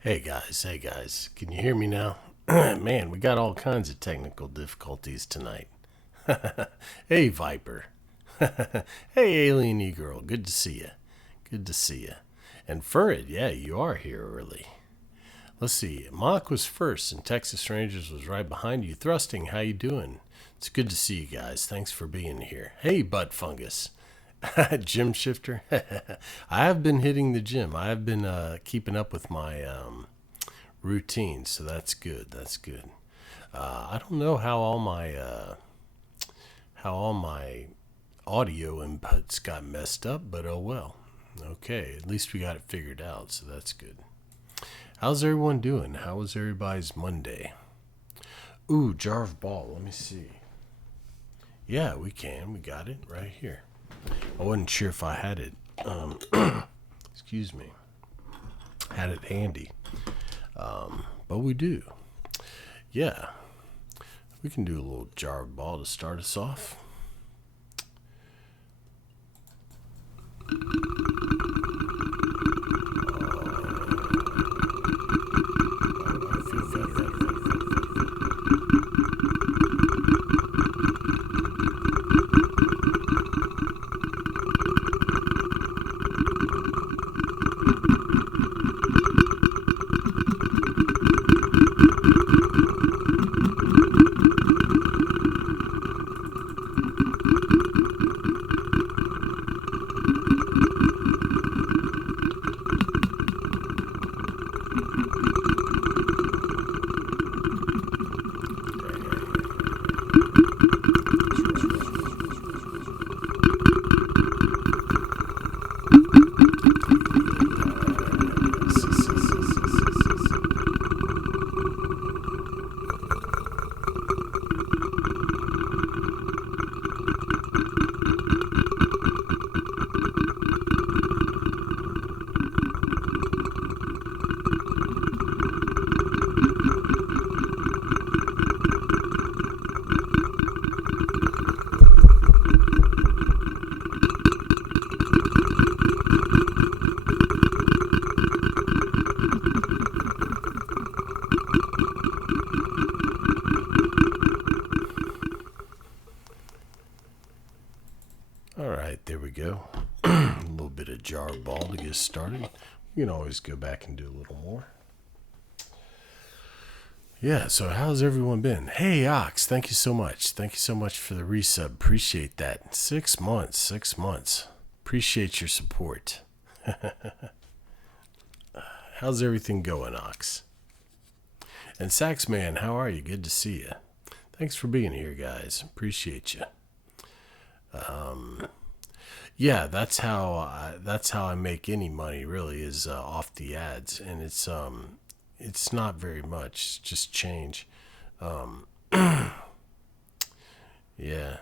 Hey guys, can you hear me now? Man, we got all kinds of technical difficulties tonight. Hey Viper. Hey Alien E-Girl, good to see you. Good to see you. And Furred, yeah, you are here early. Let's see, Mock was first and Texas Rangers was right behind you. Thrusting, how you doing? It's good to see you guys. Thanks for being here. Hey Butt Fungus. Gym shifter. I have been hitting the gym. I have been keeping up with my routine, so that's good. That's good. I don't know how all my audio inputs got messed up, but oh well. Okay, at least we got it figured out, so that's good. How's everyone doing? How was everybody's Monday? Ooh, jar of ball. Let me see. Yeah, we can. We got it right here. I wasn't sure if I had it. Excuse me. Had it handy. But we do. Yeah. We can do a little jar of ball to start us off. There we go. A little bit of jar ball to get started. You can always go back and do a little more. Yeah, so how's everyone been? Hey, Ox, thank you so much. Thank you so much for the resub. Appreciate that. 6 months, 6 months. Appreciate your support. How's everything going, Ox? And Saxman, how are you? Good to see you. Thanks for being here, guys. Appreciate you. Yeah, that's how I make any money. Really, is off the ads, and it's not very much. It's just change. Yeah.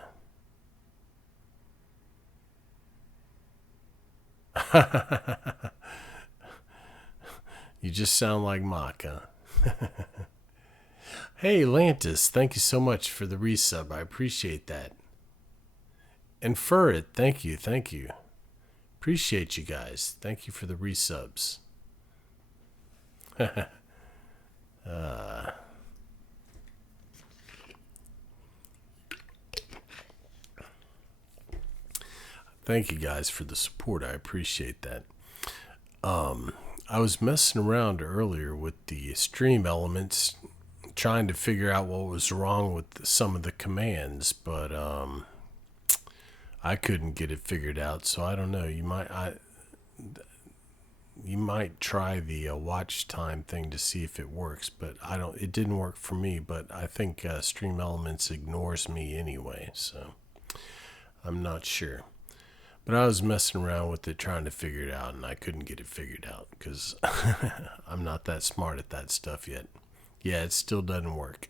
You just sound like Mock, huh? Hey, Lantis, thank you so much for the resub. I appreciate that. And Furrit, thank you. Appreciate you guys. Thank you for the resubs. Thank you guys for the support. I appreciate that. I was messing around earlier with the stream elements, trying to figure out what was wrong with some of the commands, but I couldn't get it figured out, so I don't know. You might try the watch time thing to see if it works, but it didn't work for me, but I think Stream Elements ignores me anyway, so I'm not sure. But I was messing around with it, trying to figure it out, and I couldn't get it figured out because I'm not that smart at that stuff yet. Yeah, it still doesn't work.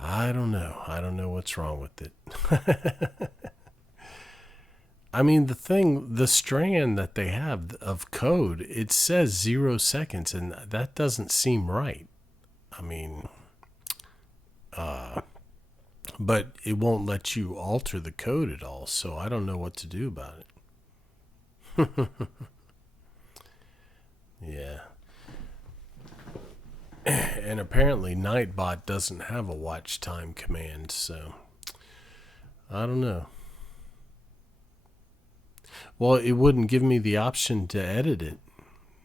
I don't know what's wrong with it. I mean, the strand that they have of code, it says 0 seconds, and that doesn't seem right. I mean, but it won't let you alter the code at all, so I don't know what to do about it. Yeah. And apparently Nightbot doesn't have a watch time command, so I don't know. Well, it wouldn't give me the option to edit it.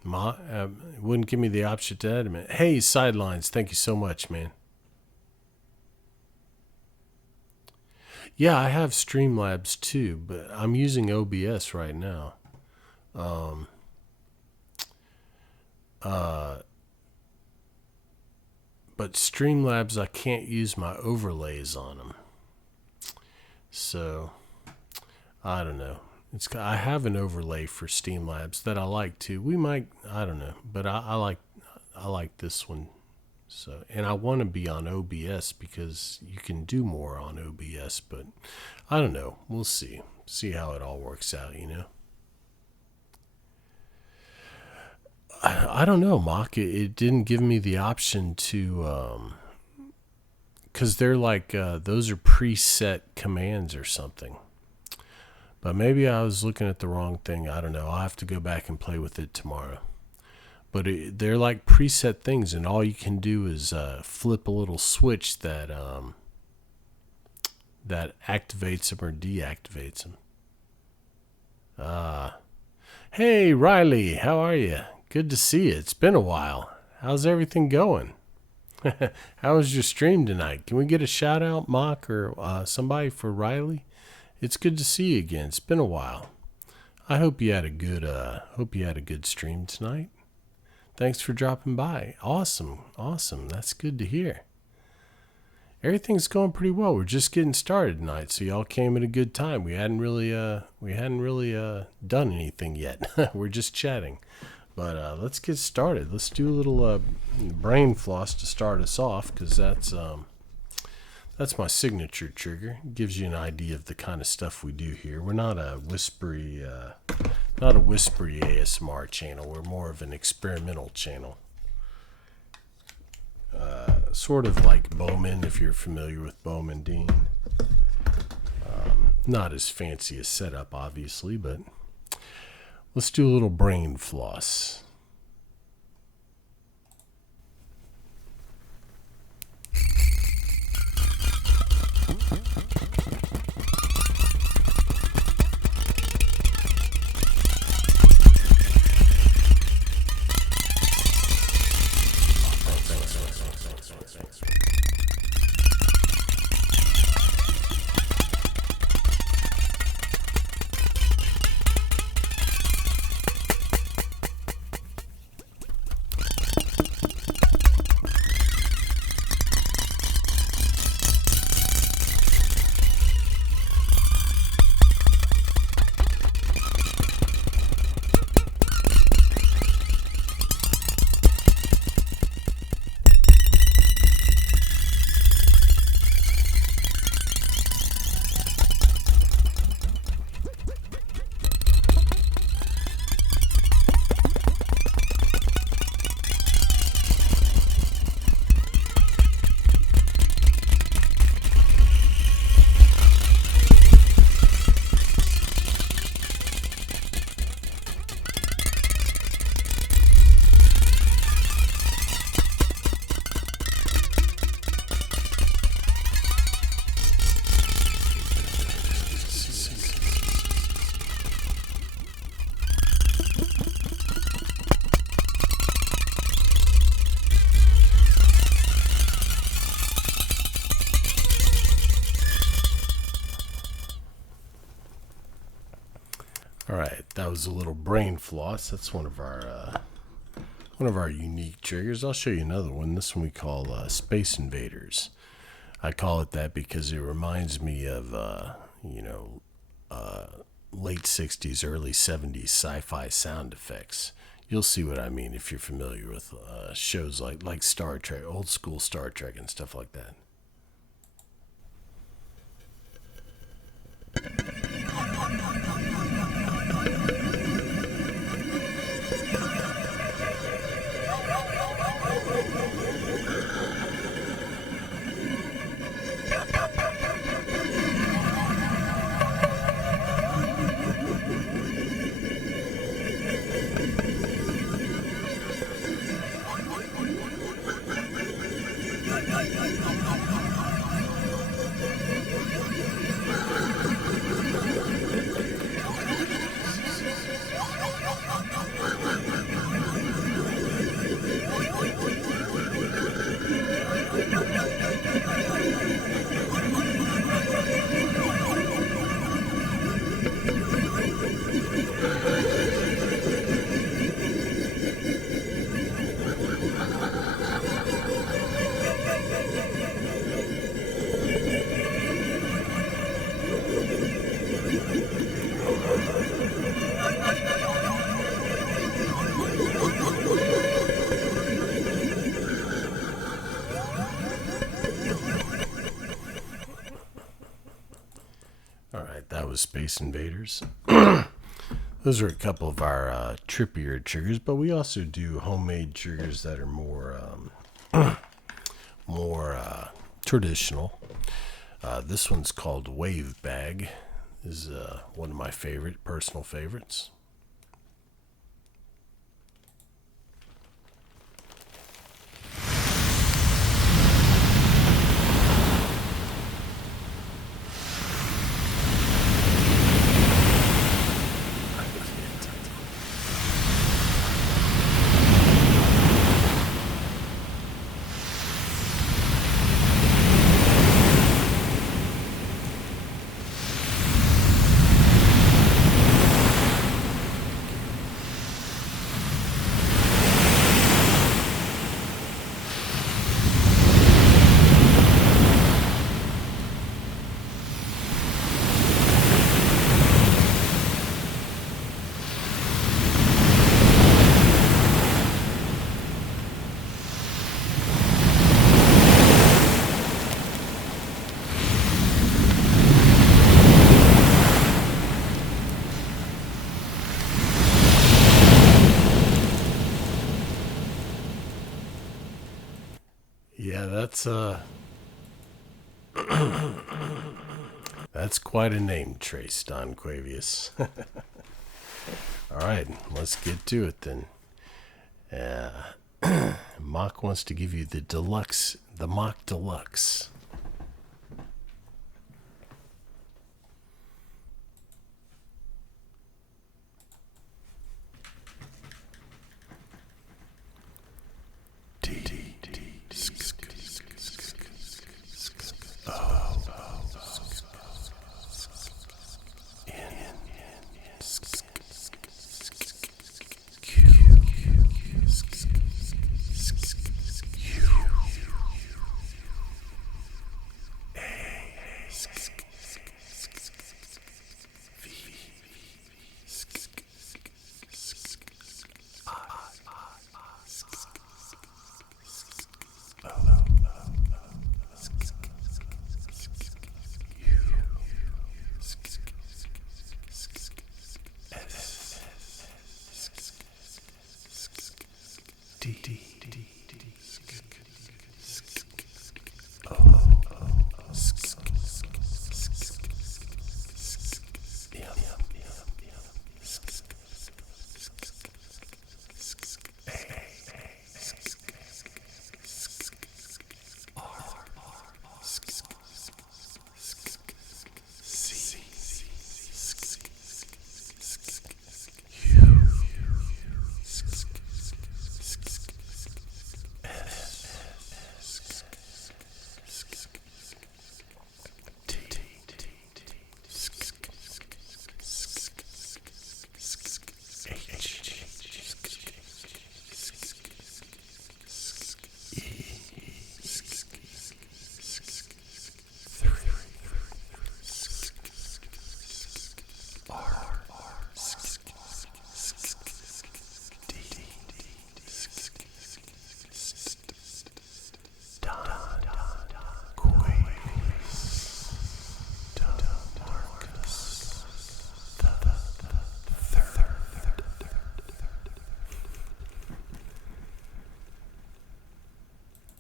It wouldn't give me the option to edit it. Hey, Sidelines, thank you so much, man. Yeah, I have Streamlabs too, but I'm using OBS right now. But Streamlabs, I can't use my overlays on them. So, I don't know. I have an overlay for Streamlabs that I like too. We might, I don't know, but I like this one. So, and I want to be on OBS because you can do more on OBS, but I don't know. We'll see. See how it all works out, you know. I don't know, Mock. It didn't give me the option to, because they're like, those are preset commands or something. But maybe I was looking at the wrong thing. I don't know. I'll have to go back and play with it tomorrow. But they're like preset things, and all you can do is flip a little switch that that activates them or deactivates them. Hey, Riley, how are you? Good to see you. It's been a while. How's everything going? How was your stream tonight? Can we get a shout out, Mock, or somebody for Riley? It's good to see you again. It's been a while. I hope you had a good stream tonight. Thanks for dropping by. Awesome. That's good to hear. Everything's going pretty well. We're just getting started tonight, so y'all came at a good time. We hadn't really done anything yet. We're just chatting. But let's get started. Let's do a little brain floss to start us off, because that's my signature trigger. It gives you an idea of the kind of stuff we do here. We're not a whispery ASMR channel. We're more of an experimental channel. Sort of like Bowman, if you're familiar with Bowman Dean. Not as fancy a setup, obviously, but let's do a little brain floss. All right, that was a little brain floss. That's one of our unique triggers. I'll show you another one. This one we call Space Invaders. I call it that because it reminds me of late 60s, early 70s sci-fi sound effects. You'll see what I mean if you're familiar with shows like Star Trek, old school Star Trek and stuff like that. with Space Invaders. Those are a couple of our trippier triggers, but we also do homemade triggers that are more traditional. This one's called Wave Bag. This is one of my personal favorites. Yeah, that's quite a name, Trace Don Quavius. All right, let's get to it then. Mock wants to give you the Mock Deluxe.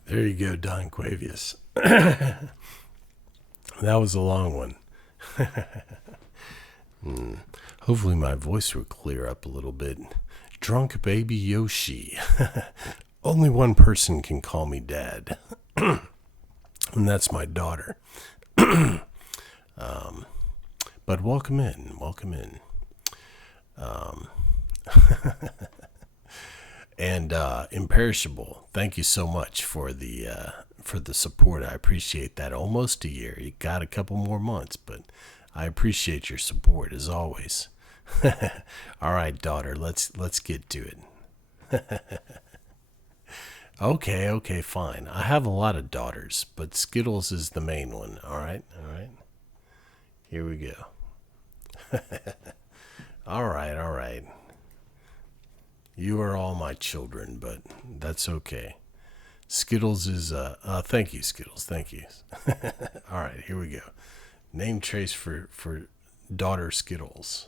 There you go, Don Quavius. That was a long one. Hopefully my voice will clear up a little bit. Drunk baby Yoshi. Only one person can call me Dad. And that's my daughter. But welcome in. Welcome in. And Imperishable, thank you so much for the support. I appreciate that. Almost a year. You got a couple more months, but I appreciate your support as always. All right, daughter, let's get to it. Okay, fine. I have a lot of daughters, but Skittles is the main one. All right. Here we go. All right. You are all my children, but that's okay. Skittles is, thank you, Skittles. Thank you. All right, here we go. Name trace for daughter Skittles.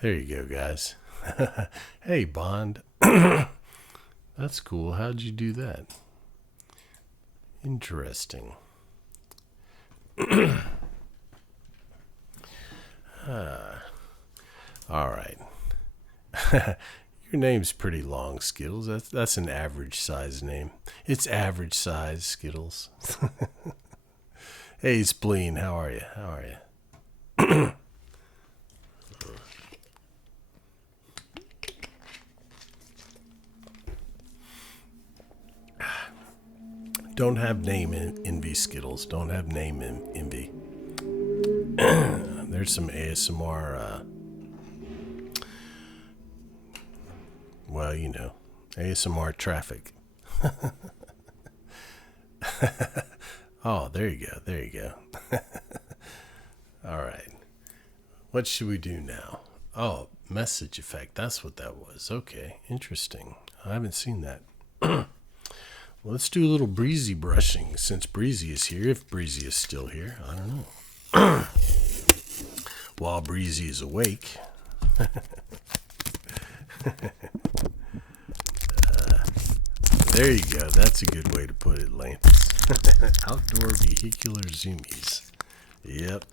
There you go, guys. Hey, Bond. That's cool. How'd you do that? Interesting. All right. Your name's pretty long, Skittles. That's an average size name. It's average size, Skittles. Hey, Spleen, how are you? How are you? Don't have name envy, Skittles. Don't have name envy. There's some ASMR, well, you know, ASMR traffic. Oh, there you go. There you go. All right. What should we do now? Oh, message effect. That's what that was. Okay. Interesting. I haven't seen that. Let's do a little Breezy brushing since Breezy is here. If Breezy is still here, I don't know. While Breezy is awake. There you go. That's a good way to put it, Lance. Outdoor vehicular zoomies. Yep.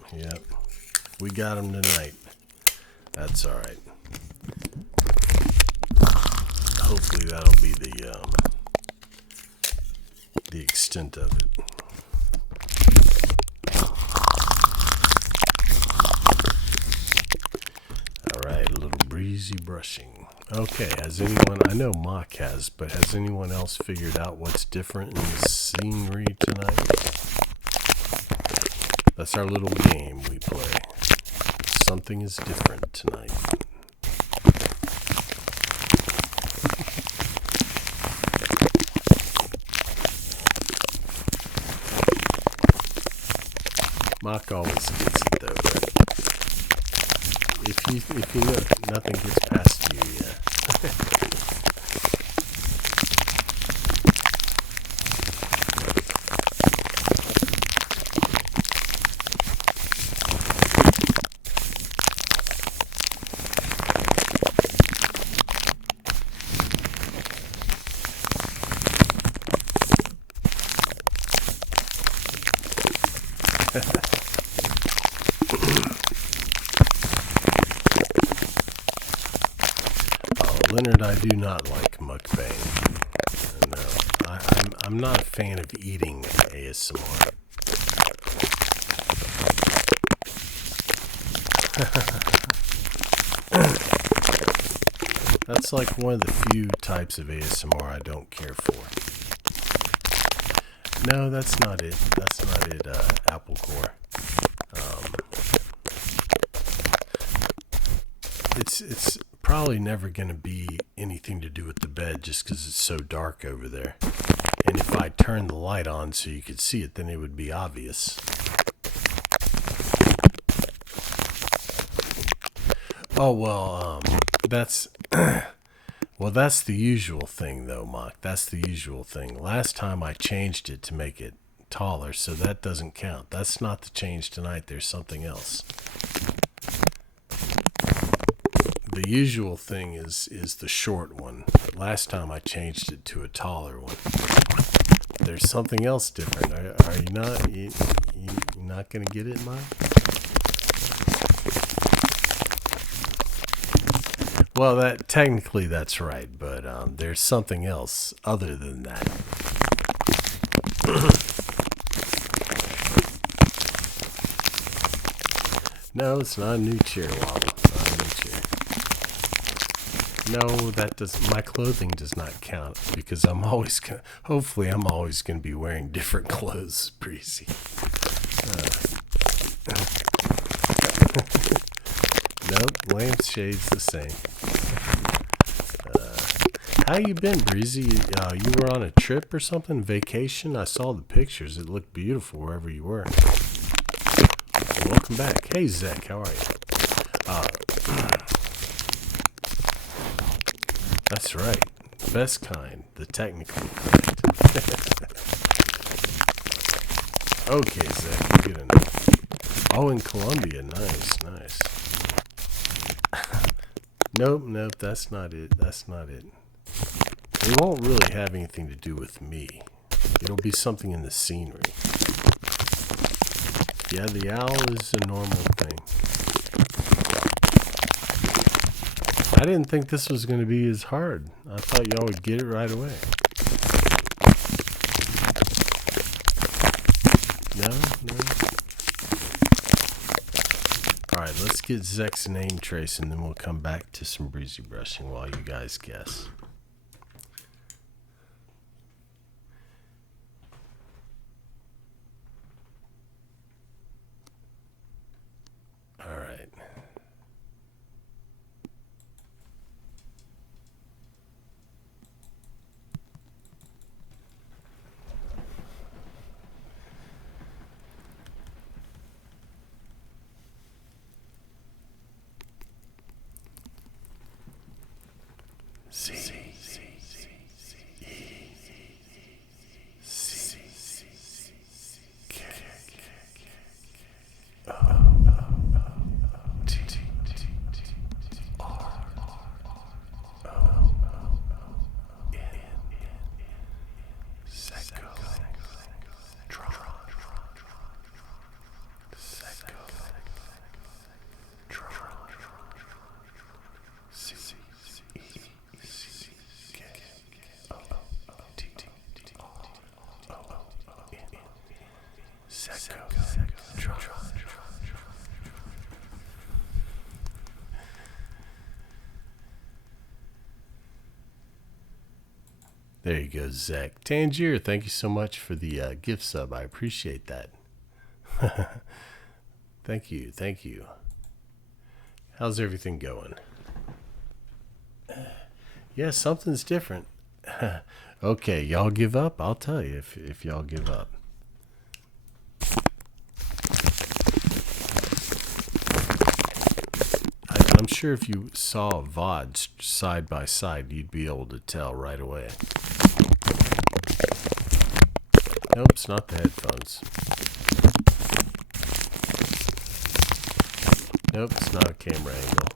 We got them tonight. That's all right. Hopefully that'll be the extent of it. All right, a little breezy brushing. Okay, has anyone, I know Mock has, but has anyone else figured out what's different in the scenery tonight? That's our little game we play. Something is different tonight. Mock always gets it though, right? If you know nothing gets past you, yeah. Leonard, I do not like mukbang. No, I'm not a fan of eating ASMR. That's like one of the few types of ASMR I don't care for. No, that's not it. That's not it, Applecore. It's probably never going to be anything to do with the bed just because it's so dark over there. And if I turned the light on so you could see it, then it would be obvious. Oh, well, that's... well, that's the usual thing, though, Mock. That's the usual thing. Last time I changed it to make it taller, so that doesn't count. That's not the change tonight. There's something else. The usual thing is the short one. Last time I changed it to a taller one. There's something else different. Are you not? You not gonna get it, Mike? Well, that technically that's right, but there's something else other than that. No, it's not a new chair, Wobble. Not a new chair. No, that doesn't. My clothing does not count because I'm always. Hopefully, I'm always going to be wearing different clothes, Breezy. Nope, lampshade's the same. How you been, Breezy? You were on a trip or something? Vacation? I saw the pictures. It looked beautiful wherever you were. Welcome back. Hey, Zach, how are you? That's right. The best kind. The technical kind. Okay, Zach, you're good enough. Oh, in Colombia. Nice, nice. Nope, that's not it. That's not it. It won't really have anything to do with me. It'll be something in the scenery. Yeah, the owl is a normal thing. I didn't think this was going to be as hard. I thought y'all would get it right away. No? Alright, let's get Zek's name trace and then we'll come back to some breezy brushing while you guys guess. Alright. There you go, Zach. Tangier, thank you so much for the gift sub. I appreciate that. Thank you. How's everything going? Yeah, something's different. Okay, y'all give up? I'll tell you if y'all give up. I'm sure if you saw VODs side by side, you'd be able to tell right away. Nope, it's not the headphones. Nope, it's not a camera angle.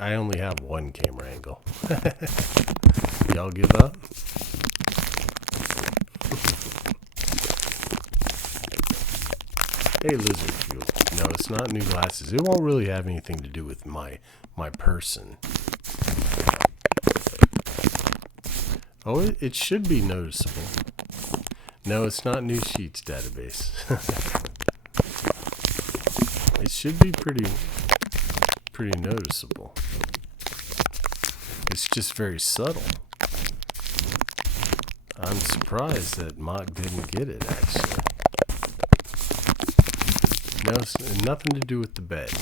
I only have one camera angle. Y'all give up? Hey, Lizard Fuel. No, it's not new glasses. It won't really have anything to do with my person. Oh, it should be noticeable. No, it's not New Sheets database. It should be pretty noticeable. It's just very subtle. I'm surprised that Mock didn't get it, actually. No, it's nothing to do with the bed.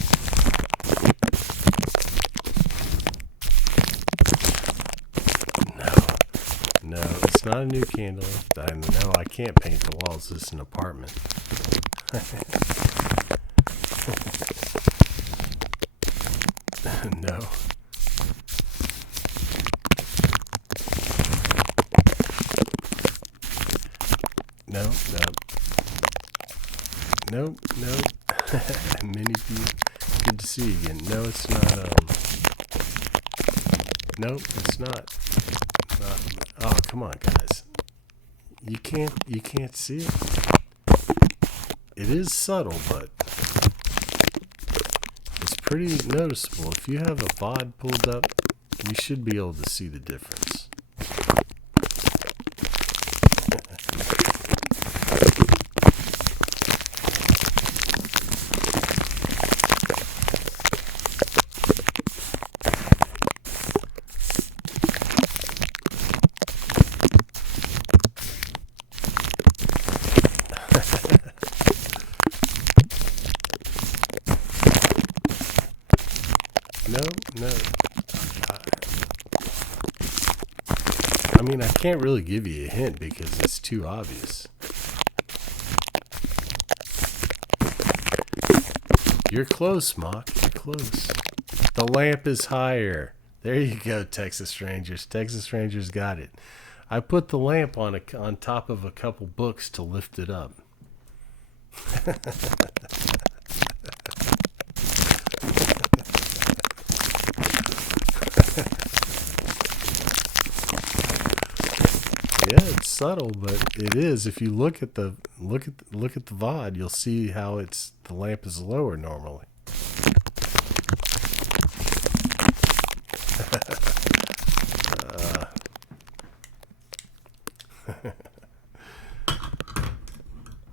it's not a new candle. I know I can't paint the walls. This is an apartment. No. No, no. Nope, nope. Mini View. Good to see you again. No, it's not, nope, it's not. Oh, come on, guys. You can't see it. It is subtle, but it's pretty noticeable. If you have a VOD pulled up, you should be able to see the difference. No. I mean, I can't really give you a hint because it's too obvious. You're close, Mock. You're close. The lamp is higher. There you go, Texas Rangers. Texas Rangers got it. I put the lamp on top of a couple books to lift it up. Yeah, it's subtle, but it is. If you look at the VOD, you'll see how the lamp is lower normally.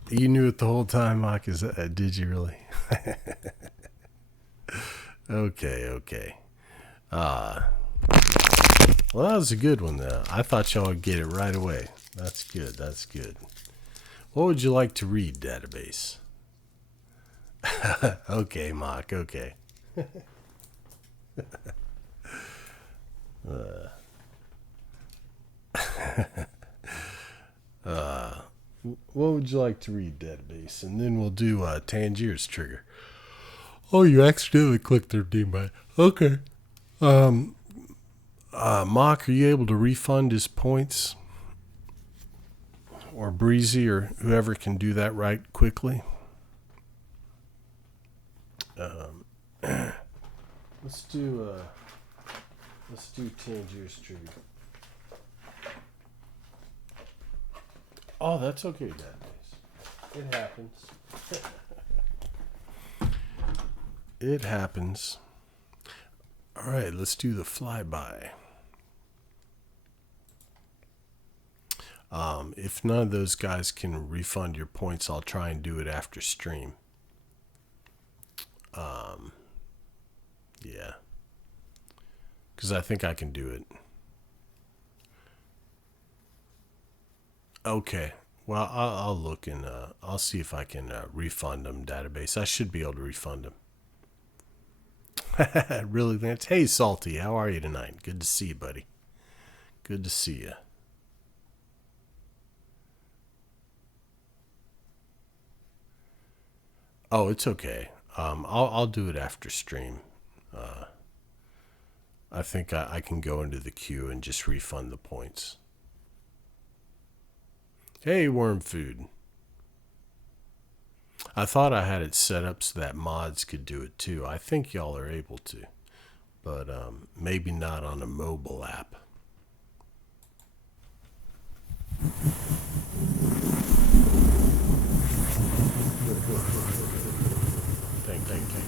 You knew it the whole time, Mock. Did you really? Okay. Well, that was a good one, though. I thought y'all would get it right away. That's good. That's good. What would you like to read, database? Okay, Mock. Okay. What would you like to read, database? And then we'll do Tangier's trigger. Oh, you accidentally clicked 13 by. Okay. Mock, are you able to refund his points? Or Breezy or whoever can do that right quickly? Let's do Tangier's trigger. Oh, that's okay, database. It happens. It happens. All right, let's do the flyby. If none of those guys can refund your points, I'll try and do it after stream. Yeah. Because I think I can do it. Okay. Well, I'll look and I'll see if I can refund them, database. I should be able to refund them. Really, Lance? Hey, Salty, how are you tonight? Good to see you, buddy. Good to see you. Oh, it's okay. I'll do it after stream. I think I can go into the queue and just refund the points. Hey, Worm Food. I thought I had it set up so that mods could do it too. I think y'all are able to, but maybe not on a mobile app. Thank you.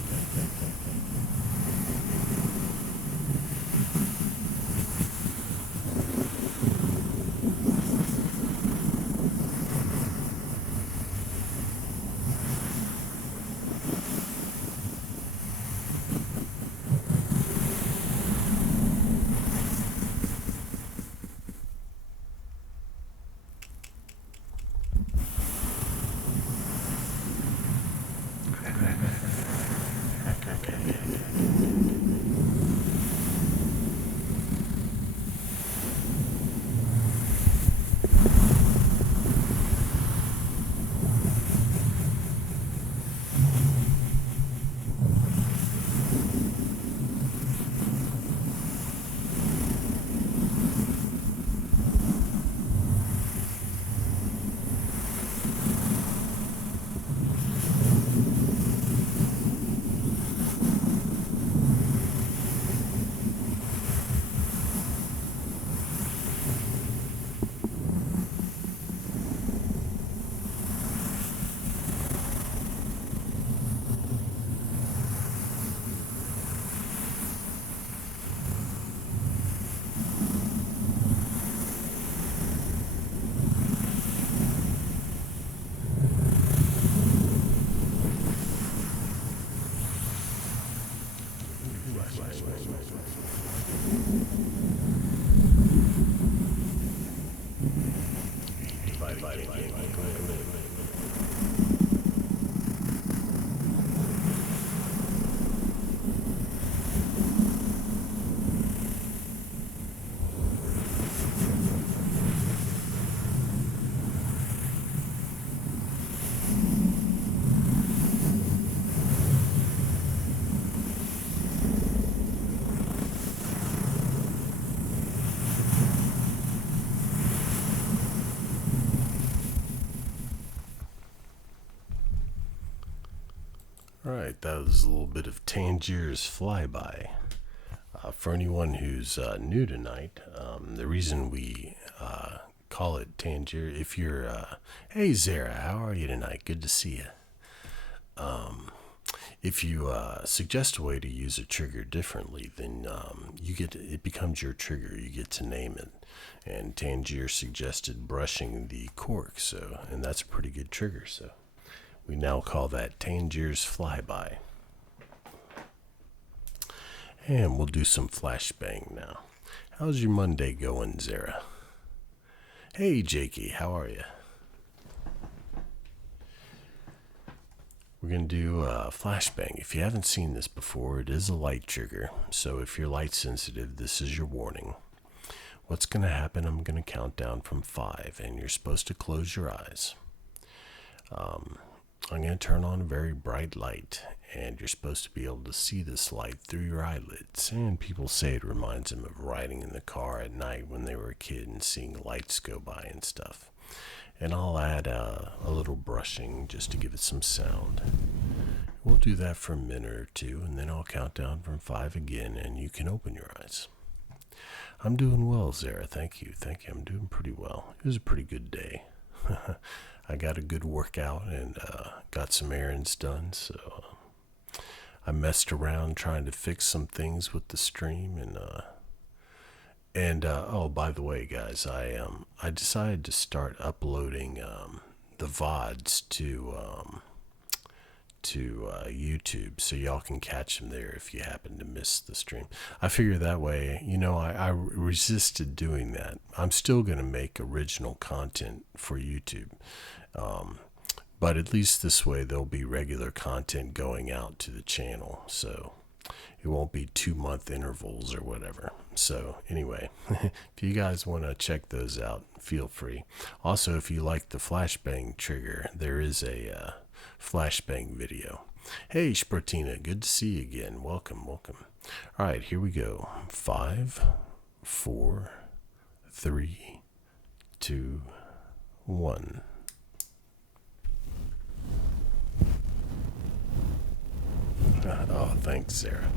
Alright, that was a little bit of Tangier's Flyby. For anyone who's new tonight, the reason we call it Tangier, if you're, hey Zara, how are you tonight? Good to see you. If you suggest a way to use a trigger differently, then it becomes your trigger. You get to name it. And Tangier suggested brushing the cork, and that's a pretty good trigger, so we now call that Tangier's Flyby. And we'll do some flashbang now. How's your Monday going, Zara? Hey, Jakey, how are you? We're going to do flashbang. If you haven't seen this before, it is a light trigger. So if you're light sensitive, this is your warning. What's going to happen, I'm going to count down from 5, and you're supposed to close your eyes. I'm going to turn on a very bright light, and you're supposed to be able to see this light through your eyelids. And people say it reminds them of riding in the car at night when they were a kid and seeing lights go by and stuff. And I'll add a little brushing just to give it some sound. We'll do that for a minute or two, and then I'll count down from 5 again, and you can open your eyes. I'm doing well, Zara. Thank you. Thank you. I'm doing pretty well. It was a pretty good day. I got a good workout and got some errands done, so I messed around trying to fix some things with the stream, and oh, by the way, guys, I decided to start uploading the VODs to YouTube, so y'all can catch them there if you happen to miss the stream. I figure that way, I resisted doing that. I'm still going to make original content for YouTube, but at least this way there'll be regular content going out to the channel, so it won't be 2-month intervals or whatever. So anyway, if you guys want to check those out, feel free. Also, if you like the flashbang trigger, there is a flashbang video. Hey Spartina, good to see you again. Welcome. All right, here we go. 5, 4, 3, 2, 1. Oh, thanks, Sarah.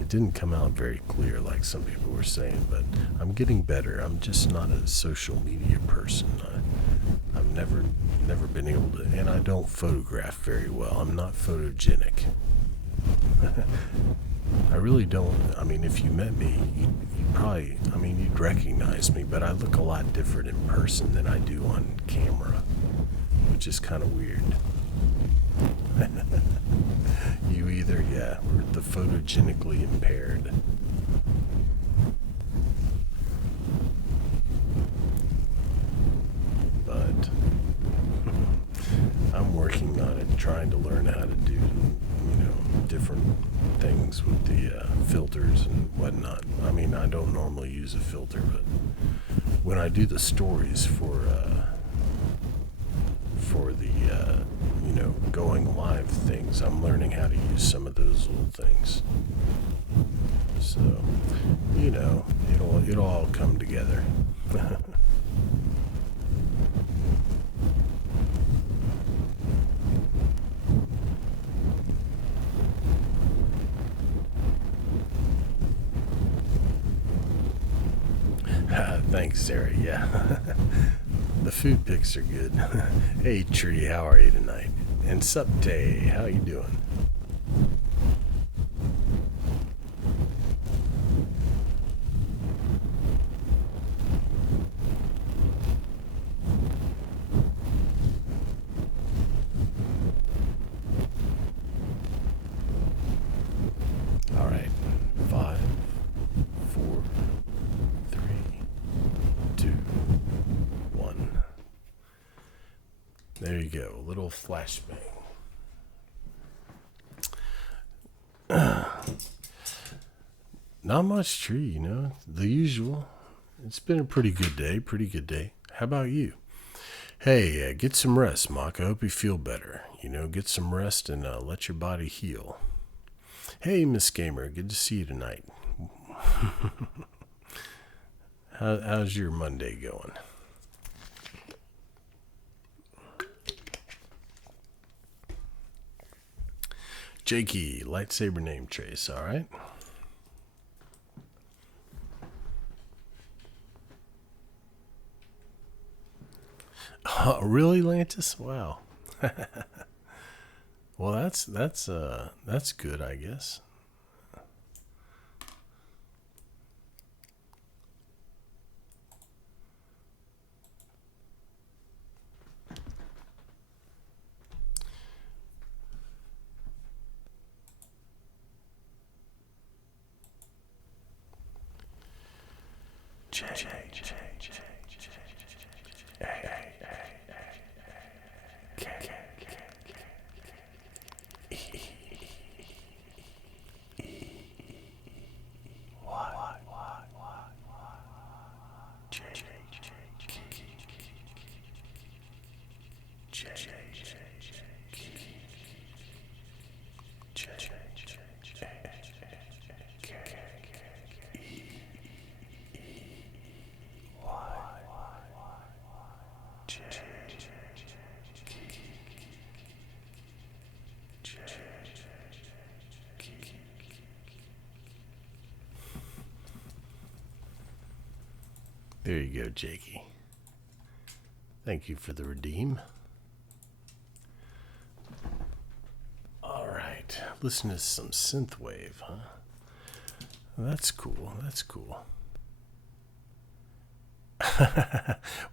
It didn't come out very clear like some people were saying, but I'm getting better. I'm just not a social media person. I've never been able to, and I don't photograph very well. I'm not photogenic. I really don't. I mean, if you met me, you'd probably, you'd recognize me, but I look a lot different in person than I do on camera, which is kind of weird. You either, we're the photogenically impaired. But I'm working on it, trying to learn how to do, different things with the filters and whatnot. I don't normally use a filter, but when I do the stories for the going live things, I'm learning how to use some of those little things. So, it'll all come together. Thanks, Sarah. Yeah. The food pics are good. Hey, Tree, how are you tonight? And sup, Tay, how you doing? All right, 5, 4, 3, 2, 1. There you go, a little flashbang. Not much, Tree, the usual. It's been a pretty good day. How about you? Hey, get some rest, Mock. I hope you feel better. Get some rest and let your body heal. Hey, Miss Gamer, good to see you tonight. How's your Monday going? Jakey, lightsaber name trace, alright? Oh, really, Lantis? Wow. Well, that's good, I guess. There you go, Jakey. Thank you for the redeem. All right, listen to some synthwave, huh? That's cool. That's cool.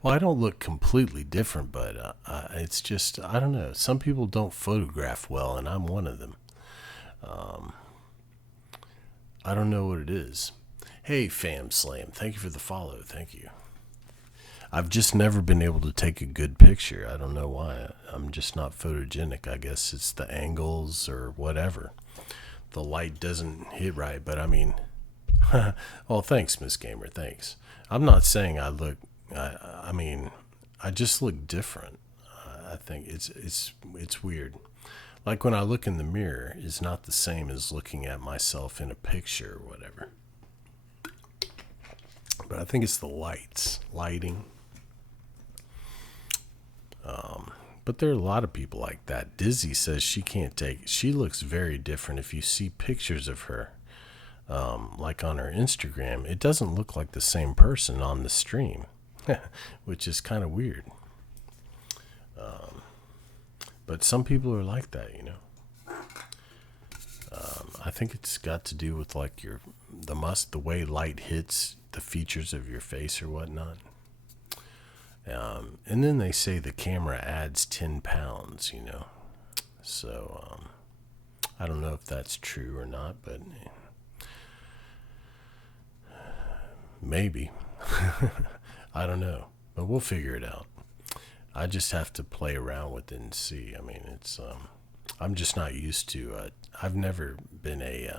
Well, I don't look completely different, but it's just, I don't know. Some people don't photograph well, and I'm one of them. I don't know what it is. Hey, Fam Slam, thank you for the follow. Thank you. I've just never been able to take a good picture. I don't know why. I'm just not photogenic. I guess it's the angles or whatever. The light doesn't hit right, but I mean, well, thanks, Miss Gamer. Thanks. I'm not saying I look, I mean, I just look different. I think it's weird. Like when I look in the mirror, it's not the same as looking at myself in a picture or whatever. But I think it's the lighting. But there are a lot of people like that. Dizzy says she can't take, she looks very different. If you see pictures of her, like on her Instagram, it doesn't look like the same person on the stream, which is kind of weird. But some people are like that, you know. I think it's got to do with like the way light hits the features of your face or whatnot. And then they say the camera adds 10 pounds, you know. So I don't know if that's true or not, but maybe. I don't know, but we'll figure it out. I just have to play around with it and see. I mean, it's I'm just not used to I've never been a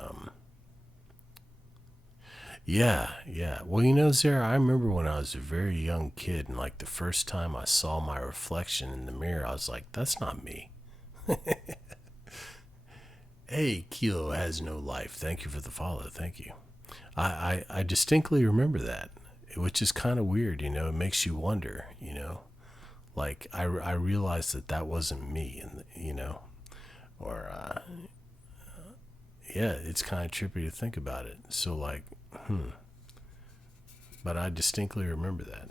yeah. Well, you know, Sarah, I remember when I was a very young kid, and like the first time I saw my reflection in the mirror, I was like, that's not me. Hey, Kilo has no life. Thank you for the follow. Thank you. I distinctly remember that, which is kind of weird, you know. It makes you wonder, you know. Like, I realized that wasn't me, and you know, or, yeah, it's kind of trippy to think about it. So, like, but I distinctly remember that.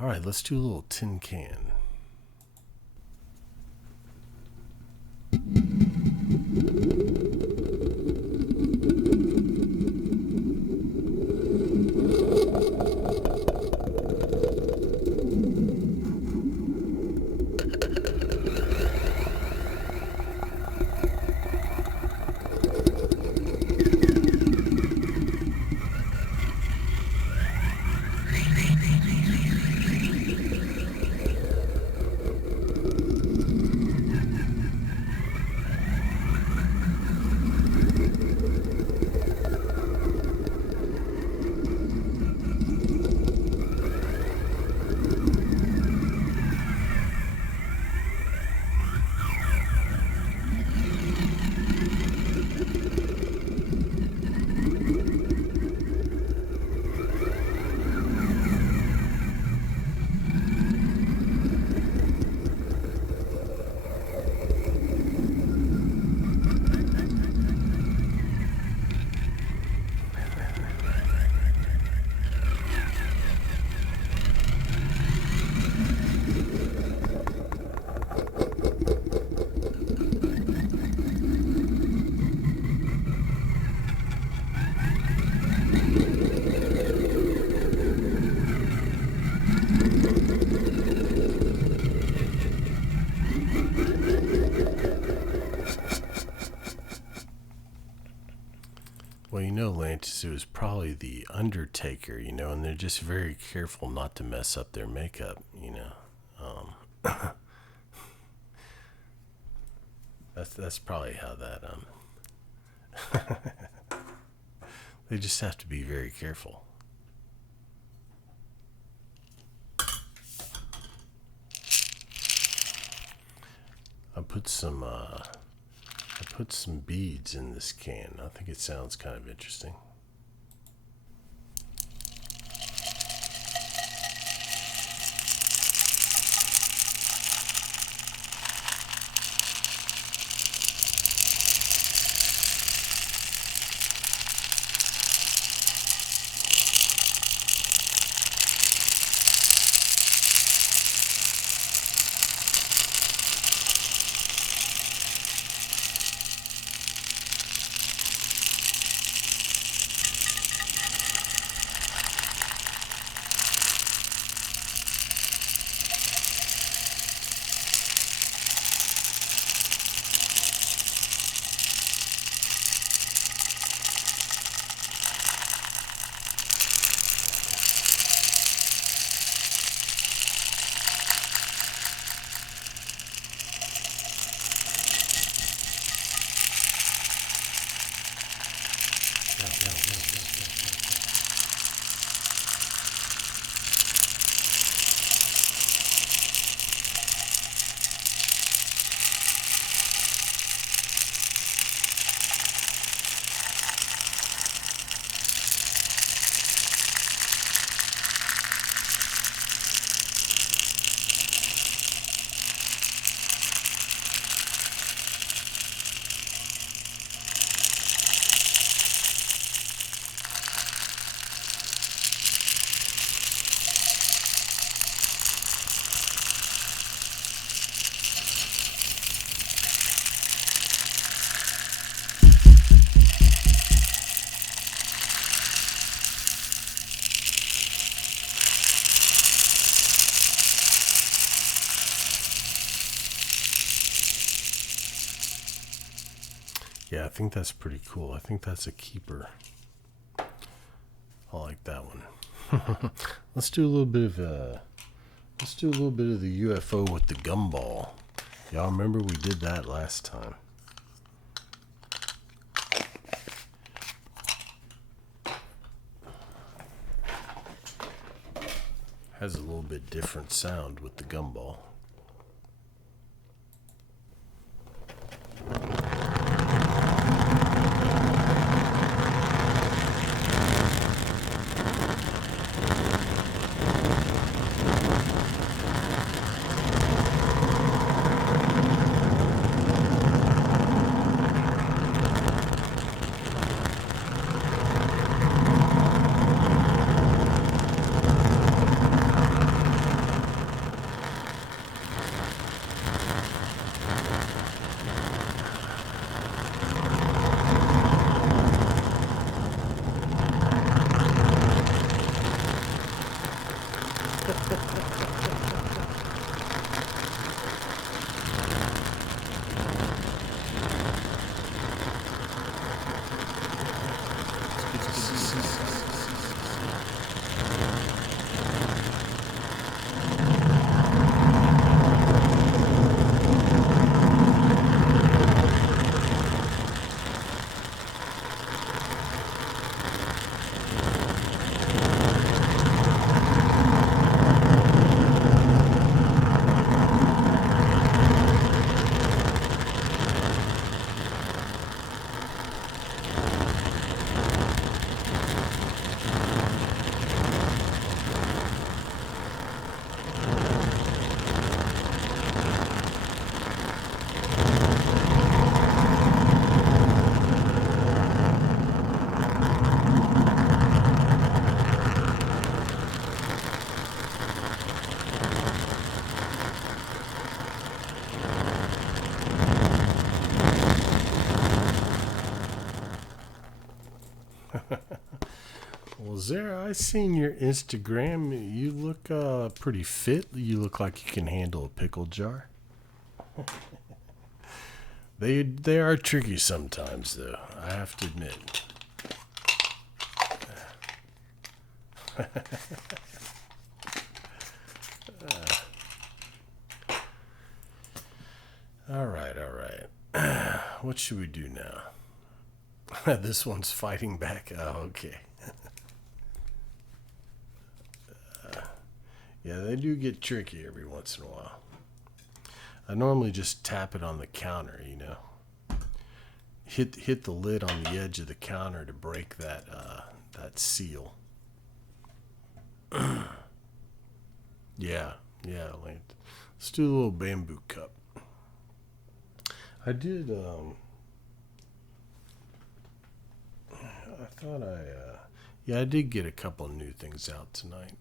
All right, let's do a little tin can. know, Lantis, it was probably the Undertaker, you know, and they're just very careful not to mess up their makeup, you know. That's probably how that they just have to be very careful. I put some beads in this can. I think it sounds kind of interesting. Yeah, I think that's pretty cool. I think that's a keeper. I like that one. Let's do a little bit of the UFO with the gumball. Y'all remember we did that last time. Has a little bit different sound with the gumball. Well, Zara, I seen your Instagram. You look pretty fit. You look like you can handle a pickle jar. They are tricky sometimes, though, I have to admit. All right. What should we do now? This one's fighting back. Oh, okay. Yeah, they do get tricky every once in a while. I normally just tap it on the counter, you know. Hit the lid on the edge of the counter to break that seal. Yeah. Like, let's do a little bamboo cup. I did. I did get a couple of new things out tonight.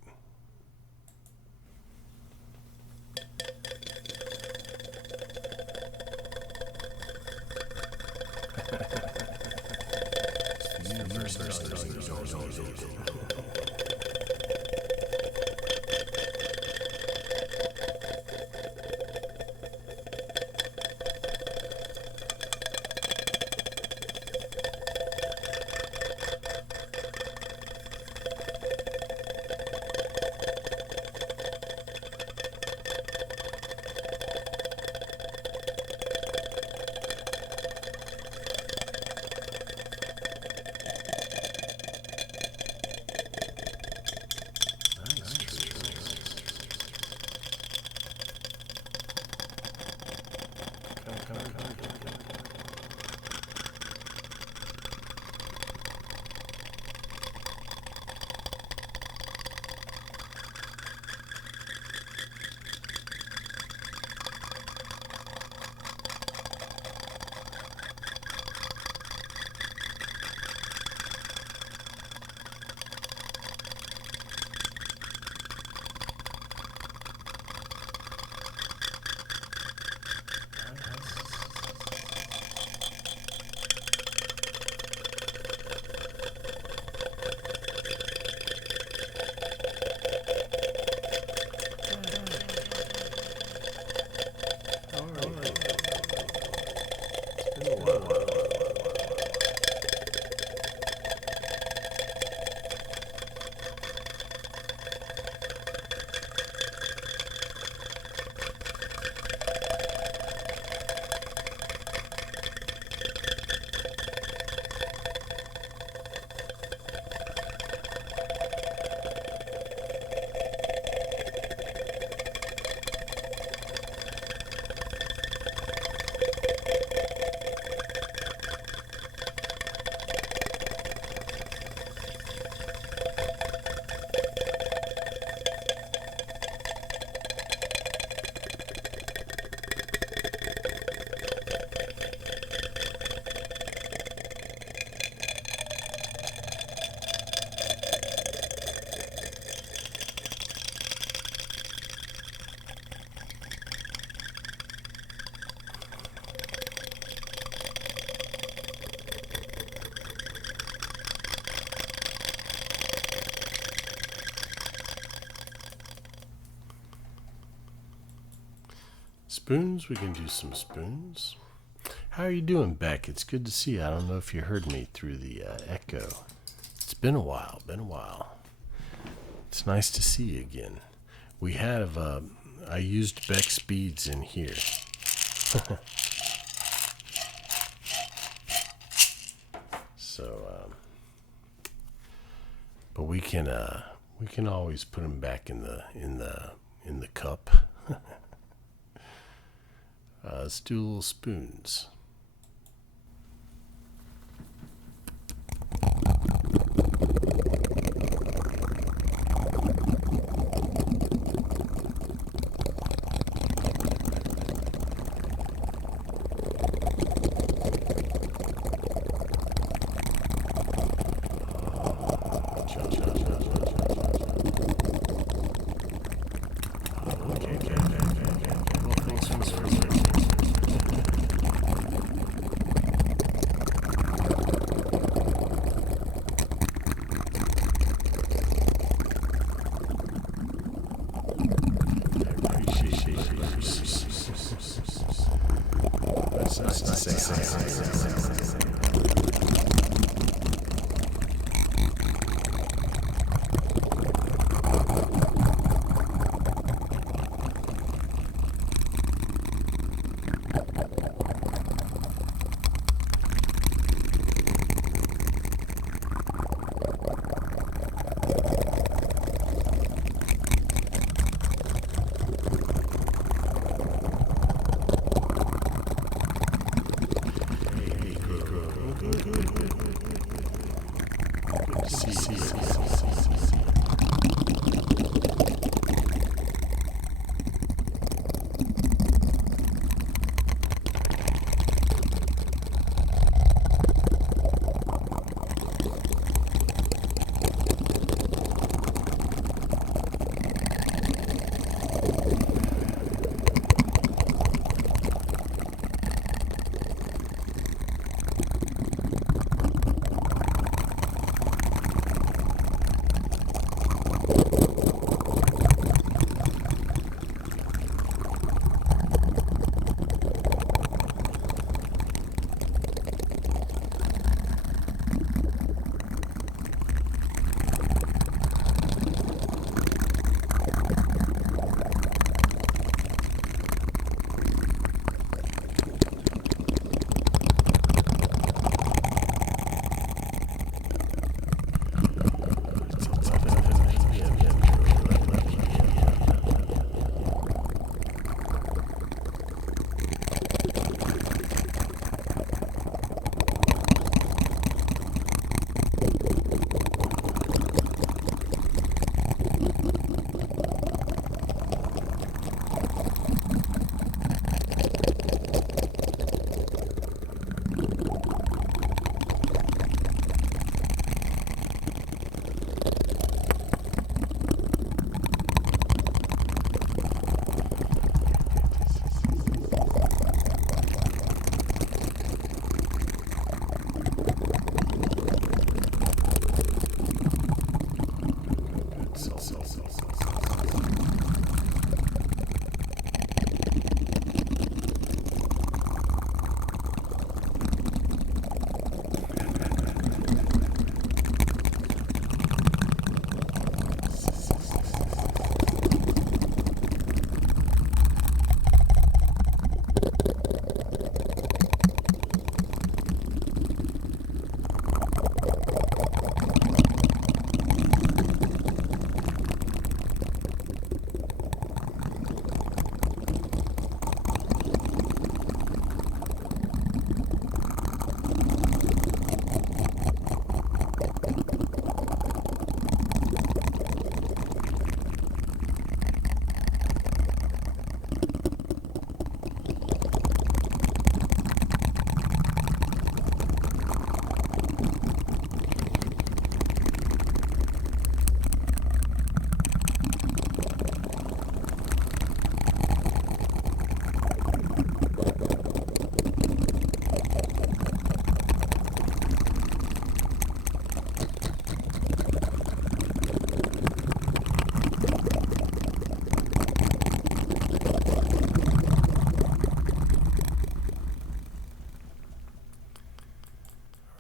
Spoons, we can do some spoons. How are you doing, Beck? It's good to see you. I don't know if you heard me through the echo. It's been a while, It's nice to see you again. We have, I used Beck's beads in here. So, but we can always put them back in the cup. Let's do little spoons.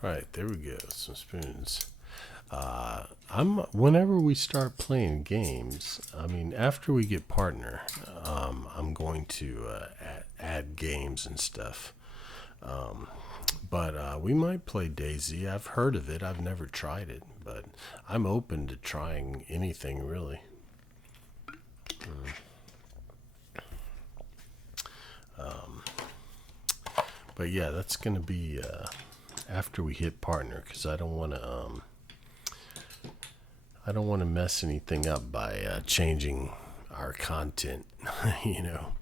All right, there we go. Some spoons. Whenever we start playing games, I mean, after we get partner, I'm going to add games and stuff. But we might play Daisy. I've heard of it. I've never tried it, but I'm open to trying anything really. But yeah, that's going to be after we hit partner, because I don't want to mess anything up by changing our content, you know,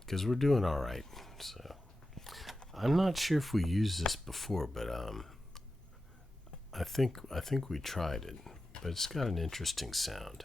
because we're doing all right. So I'm not sure if we used this before, but I think we tried it, but it's got an interesting sound.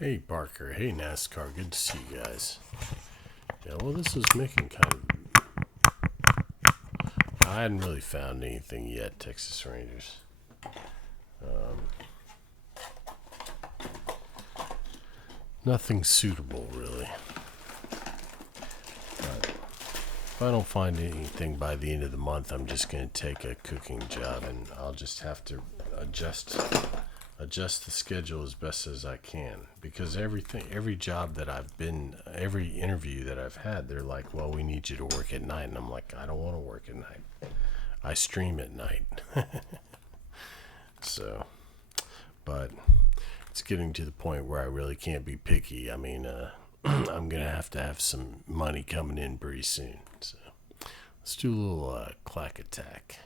Hey Parker, hey NASCAR, good to see you guys. Yeah, well, this is making kind of... I hadn't really found anything yet, Texas Rangers. Nothing suitable, really. But if I don't find anything by the end of the month, I'm just going to take a cooking job, and I'll just have to adjust the schedule as best as I can, because every job that every interview that I've had, they're like, well, we need you to work at night, and I'm like, I don't want to work at night. I stream at night. So, but it's getting to the point where I really can't be picky. I mean, I'm gonna have to have some money coming in pretty soon. So let's do a little clack attack.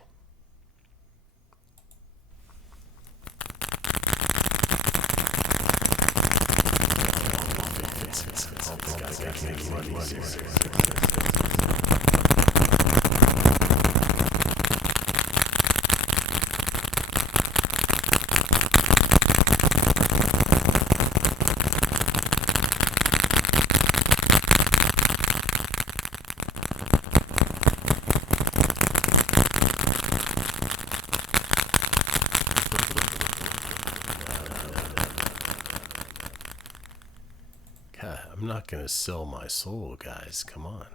I'm not gonna sell my soul, guys. Come on.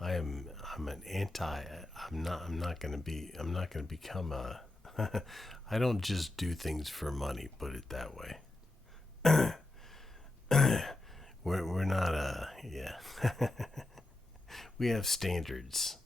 I'm not gonna become a I don't just do things for money, put it that way. We're not yeah. We have standards.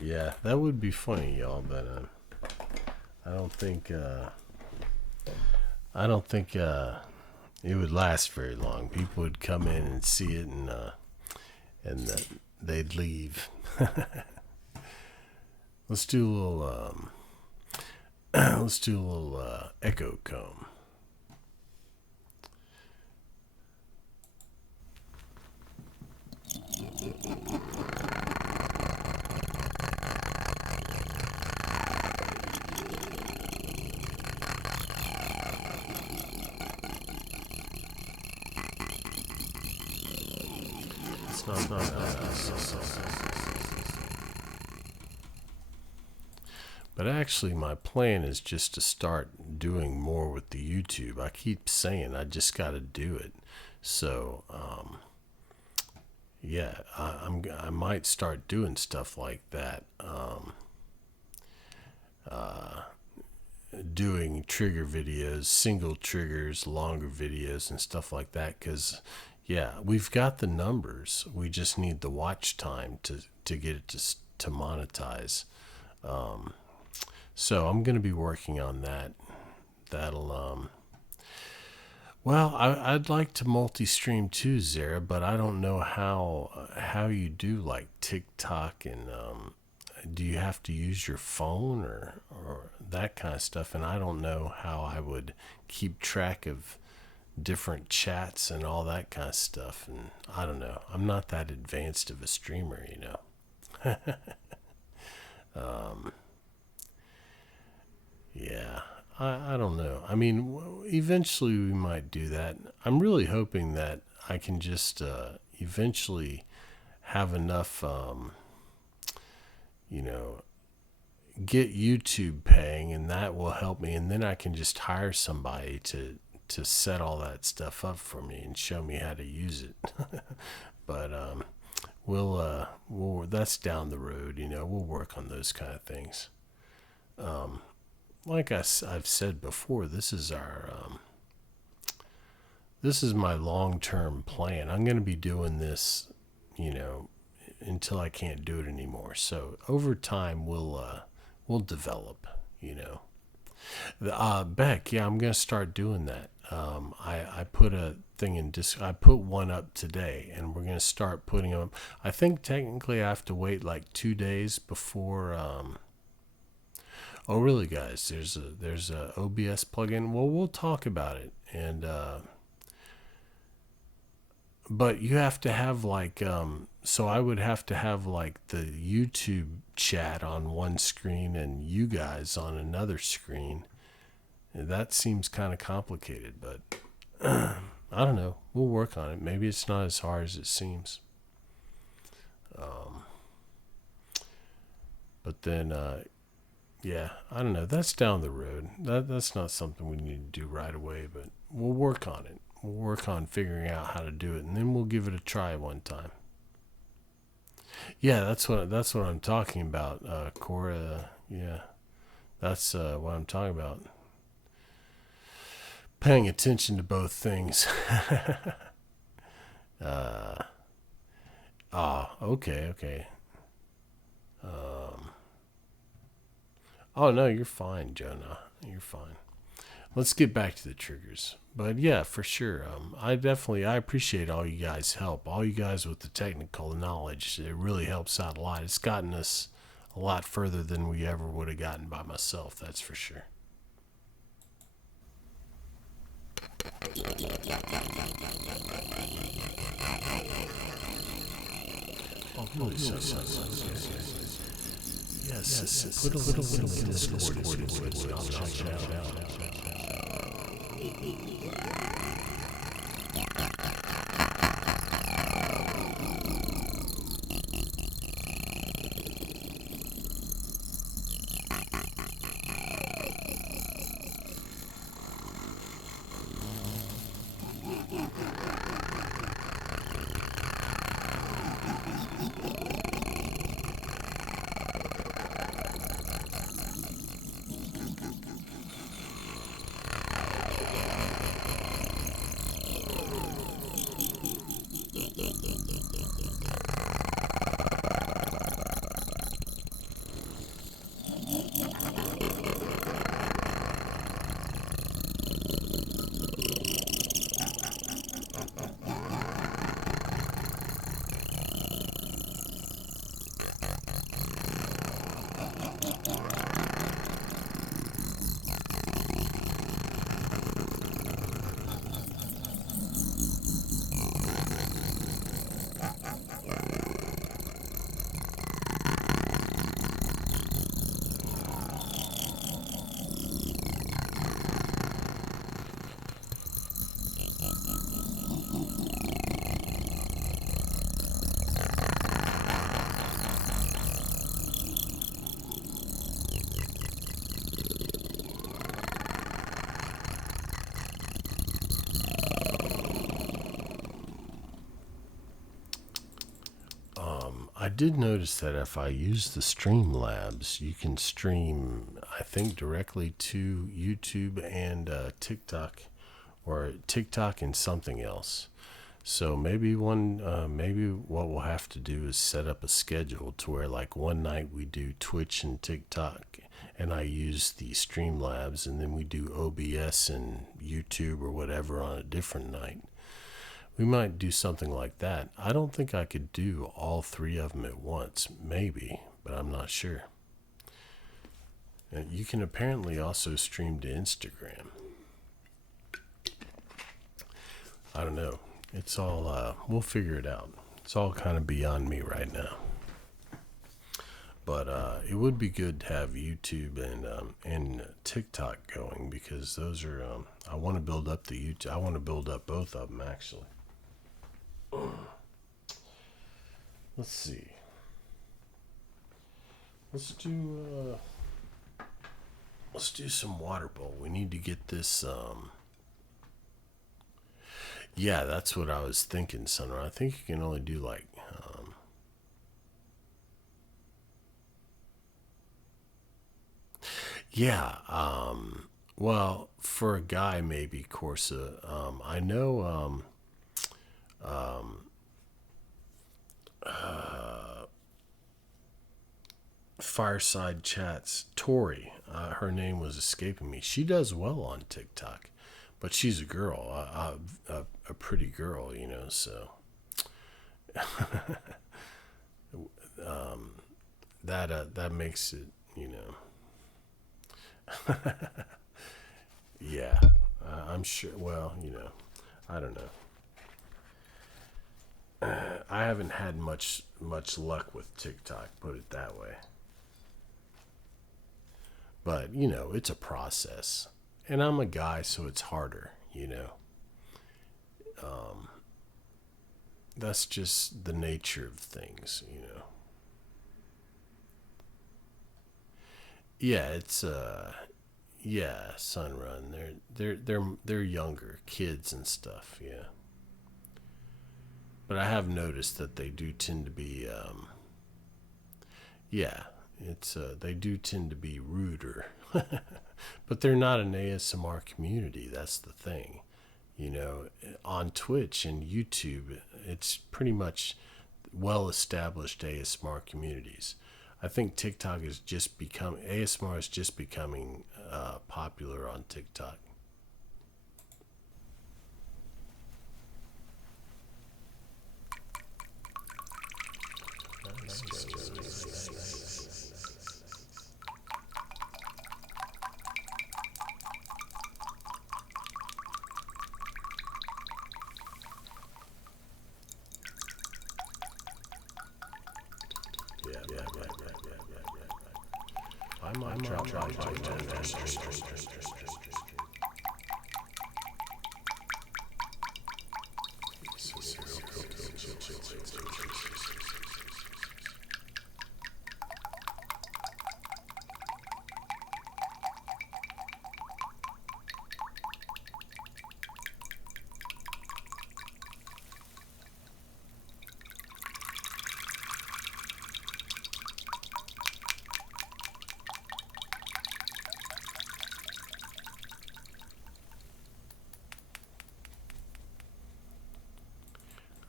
Yeah, that would be funny, y'all, but I don't think it would last very long. People would come in and see it, and they'd leave. Let's do a little echo comb. It's not But actually, my plan is just to start doing more with the YouTube. I keep saying I just got to do it. So, yeah, I might start doing stuff like that. Doing trigger videos, single triggers, longer videos, and stuff like that. Because, yeah, we've got the numbers. We just need the watch time to get it to monetize. So I'm going to be working on that. That'll, well, I'd like to multi-stream too, Zara, but I don't know how you do like TikTok and, do you have to use your phone or that kind of stuff? And I don't know how I would keep track of different chats and all that kind of stuff. And I don't know. I'm not that advanced of a streamer, you know. Yeah, I don't know. I mean, eventually we might do that. I'm really hoping that I can just eventually have enough, you know, get YouTube paying, and that will help me. And then I can just hire somebody to set all that stuff up for me and show me how to use it. But we'll that's down the road. You know, we'll work on those kind of things. Like I've said before, this is my long-term plan. I'm going to be doing this, you know, until I can't do it anymore. So over time, we'll develop, you know. Beck, yeah, I'm going to start doing that. I put a thing in I put one up today, and we're going to start putting them. I think technically I have to wait like 2 days before. Oh, really, guys? There's a OBS plugin. Well, we'll talk about it, and but you have to have like so I would have to have like the YouTube chat on one screen and you guys on another screen. And that seems kind of complicated, but I don't know. We'll work on it. Maybe it's not as hard as it seems. But then, yeah, I don't know. That's down the road. That's not something we need to do right away, but we'll work on it. We'll work on figuring out how to do it, and then we'll give it a try one time. Yeah, that's what I'm talking about, Cora. Yeah, that's what I'm talking about. Paying attention to both things. Okay. Oh no, you're fine, Jonah. You're fine. Let's get back to the triggers. But yeah, for sure. I appreciate all you guys' help. All you guys with the technical knowledge. It really helps out a lot. It's gotten us a lot further than we ever would have gotten by myself. That's for sure. Oh, really? Yes. Put a little in the Discord. I'll check it out. did notice that if I use the Streamlabs, you can stream, I think, directly to YouTube and TikTok, or TikTok and something else. So maybe maybe what we'll have to do is set up a schedule to where, like, one night we do Twitch and TikTok, and I use the Streamlabs, and then we do OBS and YouTube or whatever on a different night. We might do something like that. I don't think I could do all three of them at once. Maybe, but I'm not sure. And you can apparently also stream to Instagram. I don't know. It's all, we'll figure it out. It's all kind of beyond me right now. But it would be good to have YouTube and TikTok going, because those are, I want to build up the YouTube. I want to build up both of them, actually. Let's see. Let's do some water bowl. We need to get this, yeah, that's what I was thinking, Sunrise. I think you can only do like, yeah, well, for a guy, maybe Corsa. I know, Fireside Chats, Tori, her name was escaping me. She does well on TikTok, but she's a girl, a pretty girl, you know, so that makes it, you know. Yeah, I'm sure. Well, you know, I don't know. I haven't had much luck with TikTok, put it that way. But, you know, it's a process. And I'm a guy, so it's harder, you know. That's just the nature of things, you know. Yeah, it's yeah, Sunrun. They're younger kids and stuff, yeah. But I have noticed that they do tend to be, yeah, it's they do tend to be ruder. But they're not an ASMR community. That's the thing, you know. On Twitch and YouTube, it's pretty much well-established ASMR communities. I think TikTok is just ASMR is just becoming popular on TikTok. I might try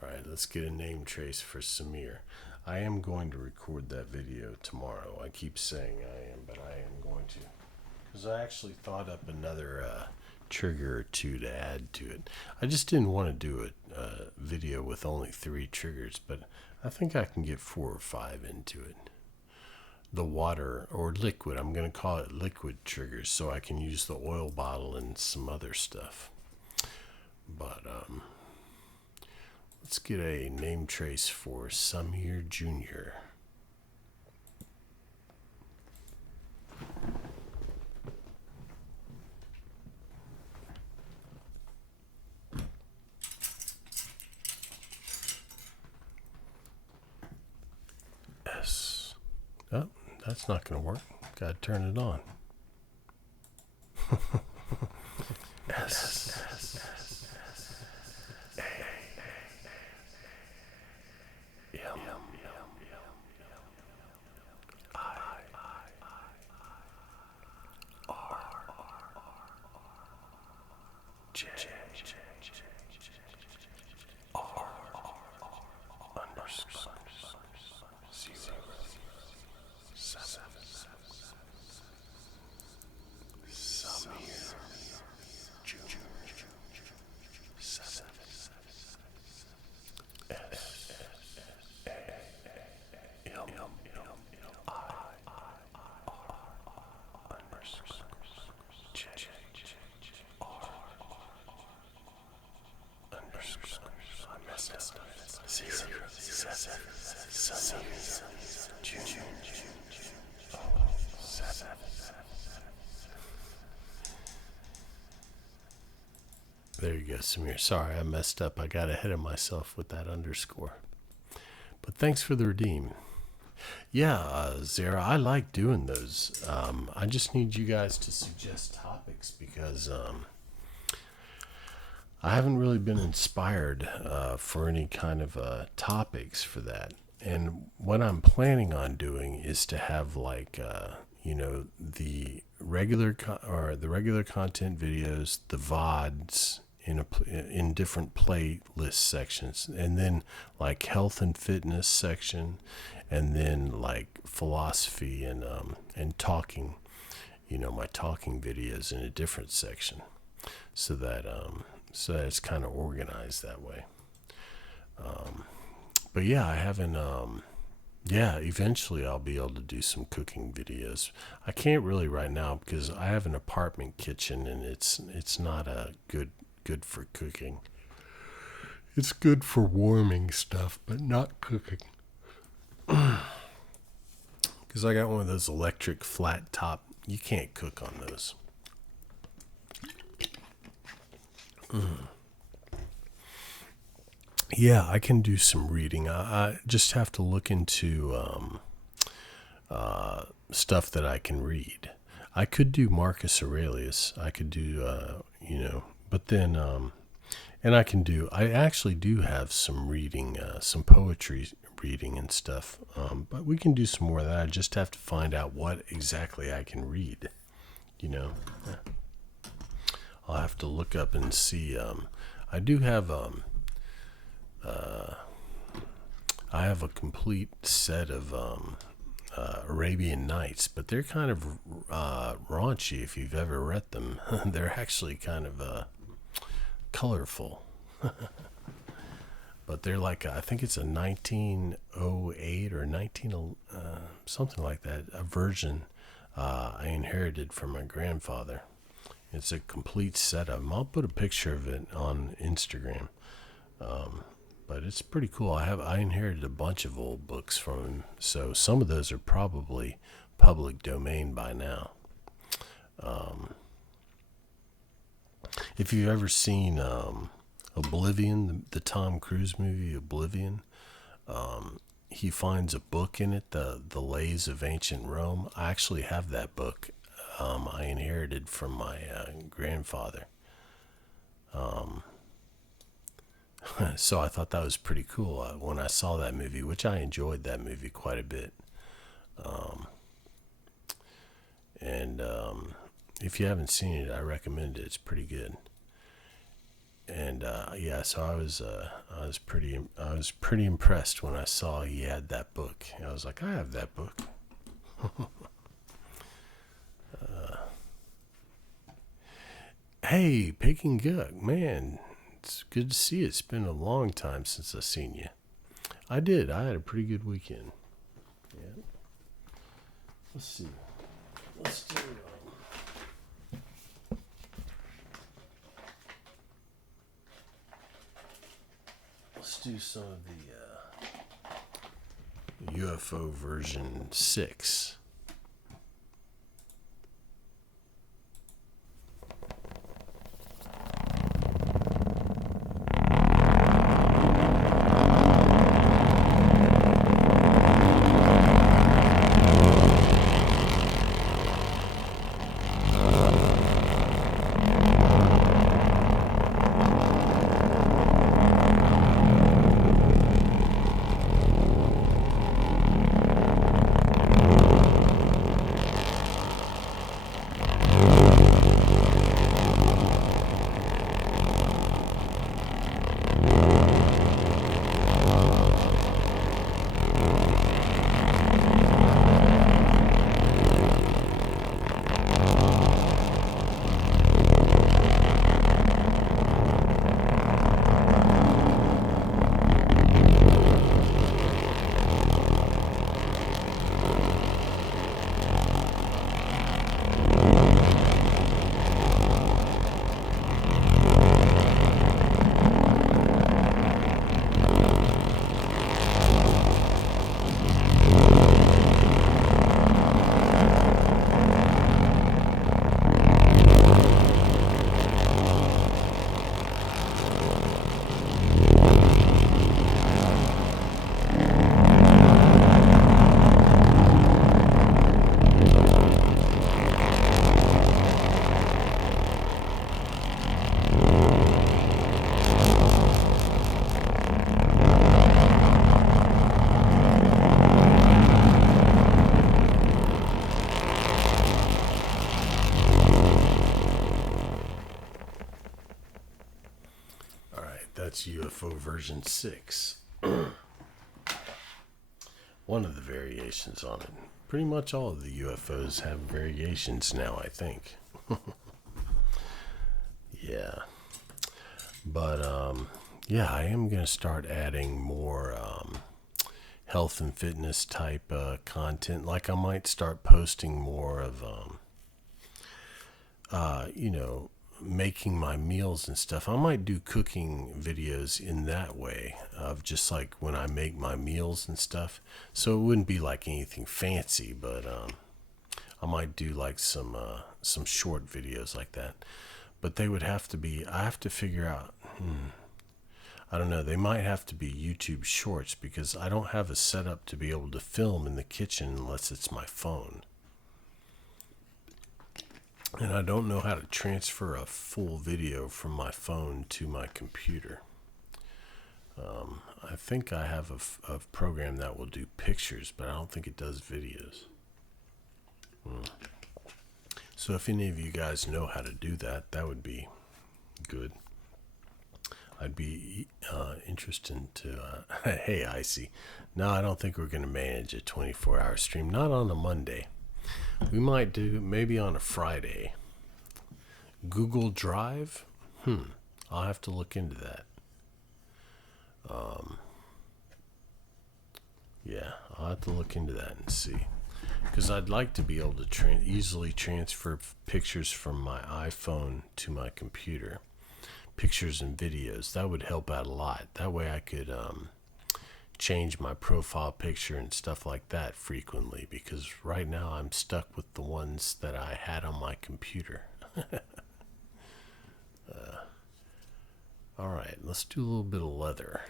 Alright, let's get a name trace for Samir. I am going to record that video tomorrow. I keep saying I am, but I am going to. Because I actually thought up another trigger or two to add to it. I just didn't want to do a video with only 3 triggers, but I think I can get 4 or 5 into it. The water or liquid, I'm going to call it liquid triggers, so I can use the oil bottle and some other stuff. But let's get a name trace for Samir Jr. S. Oh, that's not going to work. Got to turn it on. S. There you go, Samir. Sorry, I messed up. I got ahead of myself with that underscore. But thanks for the redeem. Yeah, Zara, I like doing those. I just need you guys to suggest topics because I haven't really been inspired for any kind of topics for that. And what I'm planning on doing is to have like the regular content videos, the VODs in different playlist sections, and then like health and fitness section, and then like philosophy and talking, my talking videos in a different section, so that it's kind of organized that way. But yeah, I haven't. Eventually I'll be able to do some cooking videos. I can't really right now because I have an apartment kitchen and it's not good for cooking. It's good for warming stuff, but not cooking. Because I got one of those electric flat top. You can't cook on those. Yeah, I can do some reading. I just have to look into stuff that I can read. I could do Marcus Aurelius. I could do, but then, and I actually do have some reading, some poetry reading and stuff. But we can do some more of that. I just have to find out what exactly I can read, I'll have to look up and see. I do have, I have a complete set of Arabian Nights, but they're kind of raunchy if you've ever read them. They're actually kind of colorful. But they're like, I think it's a 1908 or 19, something like that, a version I inherited from my grandfather. It's a complete set of them. I'll put a picture of it on Instagram. But it's pretty cool. I inherited a bunch of old books from him, so some of those are probably public domain by now. If you've ever seen Oblivion, the Tom Cruise movie Oblivion, he finds a book in it, the Lays of Ancient Rome. I actually have that book. I inherited from my grandfather. So I thought that was pretty cool when I saw that movie, which I enjoyed that movie quite a bit. If you haven't seen it, I recommend it. It's pretty good. And so I was pretty impressed when I saw he had that book. I was like, I have that book. Hey, Peking Guk, man. It's good to see you. It's been a long time since I've seen you. I did. I had a pretty good weekend. Yeah. Let's see. Let's do some of the UFO version 6. that's UFO version 6. One of the variations on it. Pretty much all of the UFOs have variations now, I think. Yeah. But, yeah, I am going to start adding more health and fitness type content. Like I might start posting more of, you know, making my meals and stuff. I might do cooking videos in that way of just like when I make my meals and stuff. So it wouldn't be like anything fancy, but I might do like some short videos like that. But they would have to be, I have to figure out, I don't know, they might have to be YouTube shorts because I don't have a setup to be able to film in the kitchen unless it's my phone. And I don't know how to transfer a full video from my phone to my computer. I think I have a program that will do pictures, but I don't think it does videos. So if any of you guys know how to do that, that would be good. I'd be interested to... hey, Icy. No, I don't think we're going to manage a 24-hour stream. Not on a Monday. We might do maybe on a Friday. Google Drive? I'll have to look into that. Yeah, I'll have to look into that and see. Because I'd like to be able to easily transfer pictures from my iPhone to my computer. Pictures and videos. That would help out a lot. That way I could change my profile picture and stuff like that frequently. Because right now I'm stuck with the ones that I had on my computer. Alright, let's do a little bit of leather.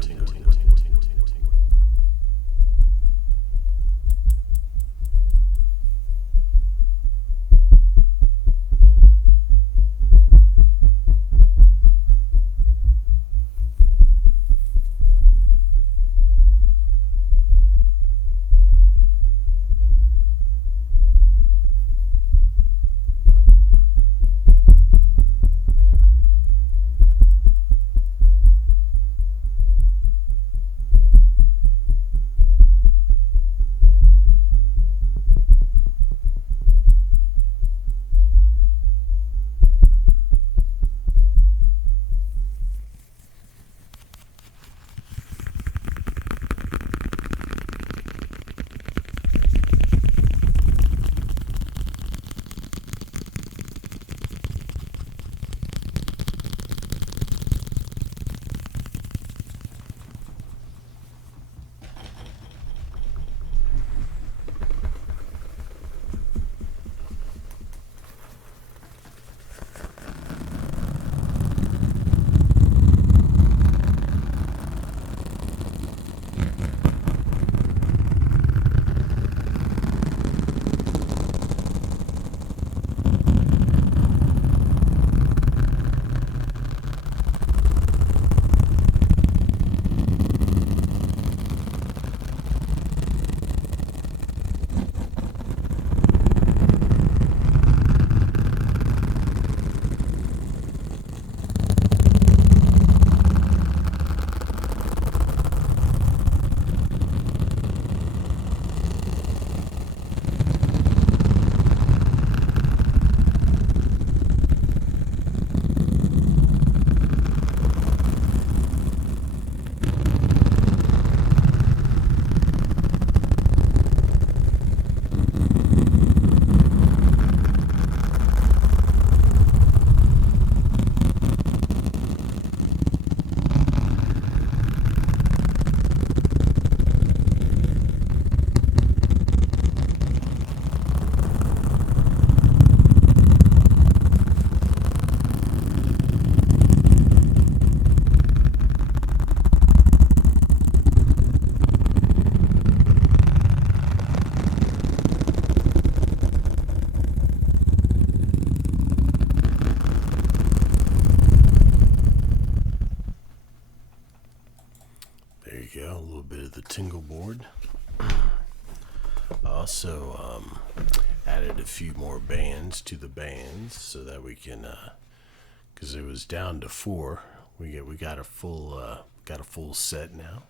Tingle. add a few more bands to the bands so that we can, because it was down to 4. We got a full set now.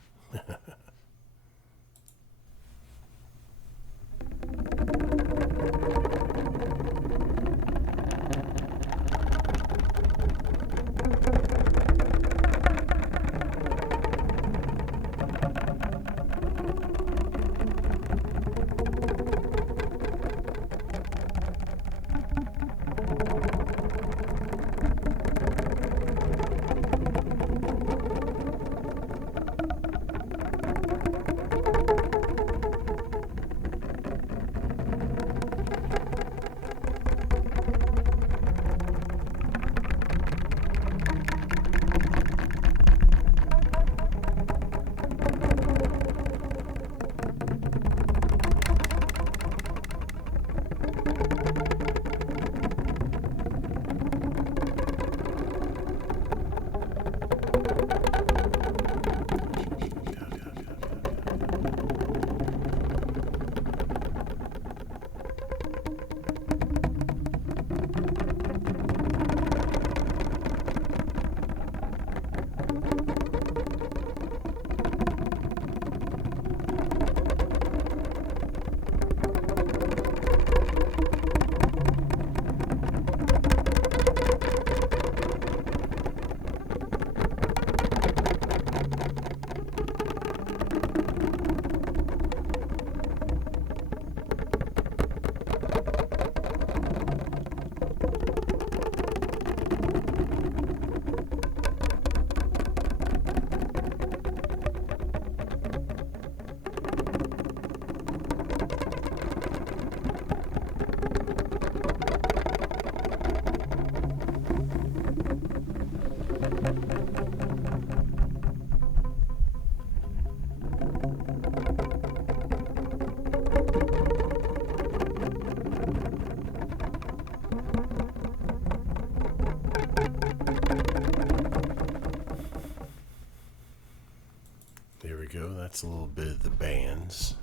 That's a little bit of the bands.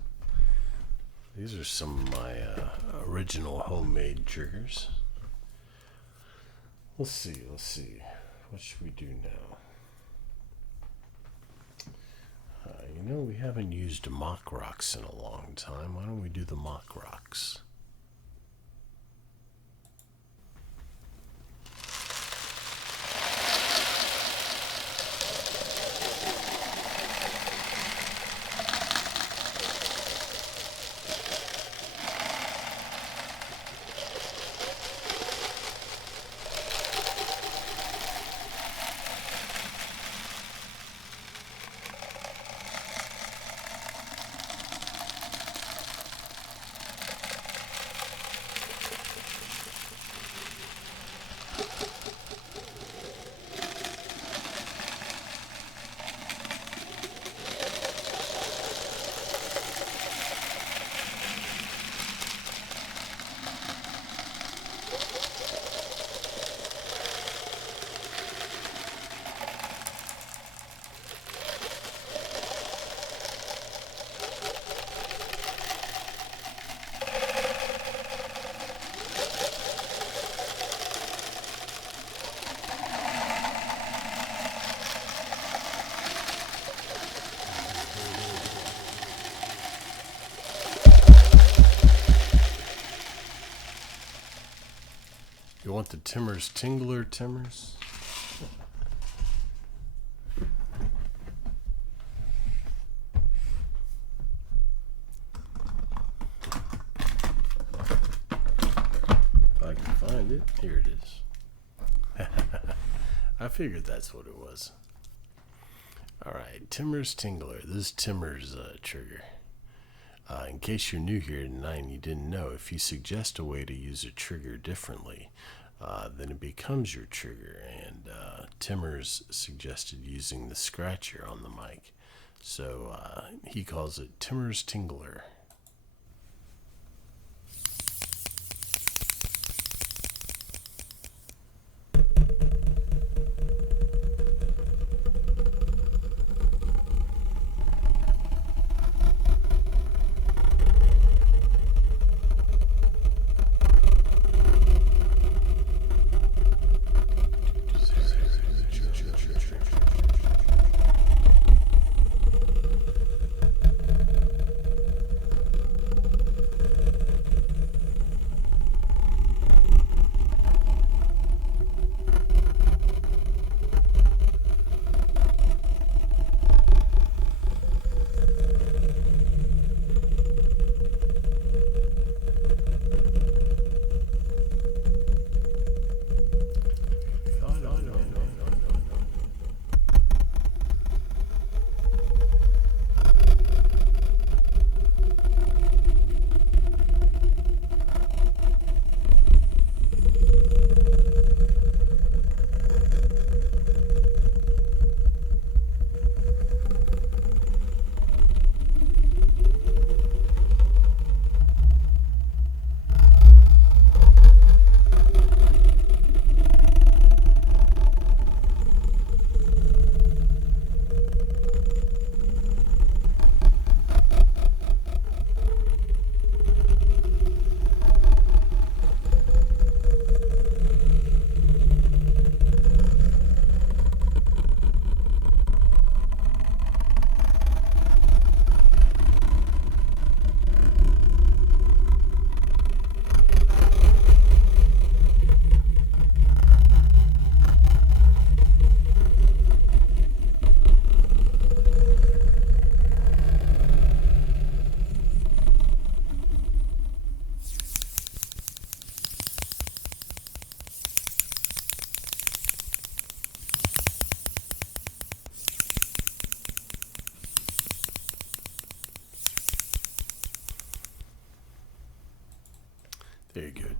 These are some of my original homemade triggers. Let's see. What should we do now? We haven't used mock rocks in a long time. Why don't we do the mock rocks? You want the Timbers Tingler Timbers? If I can find it. Here it is. I figured that's what it was. Alright, Timbers Tingler. This is Timbers trigger. In case you're new here tonight and you didn't know, if you suggest a way to use a trigger differently, then it becomes your trigger. And Timbers suggested using the scratcher on the mic. So he calls it Timbers Tingler.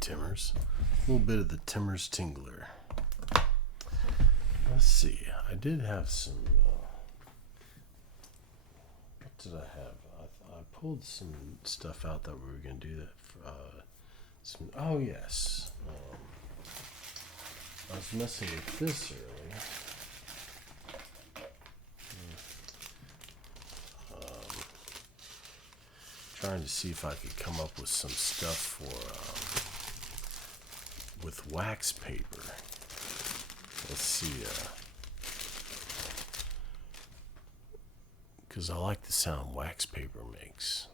Timmers. A little bit of the Timmers Tingler. Let's see. I did have some. What did I have? I pulled some stuff out that we were going to do that. Oh, yes. I was messing with this earlier. Trying to see if I could come up with some stuff for with wax paper. Let's see, because I like the sound wax paper makes.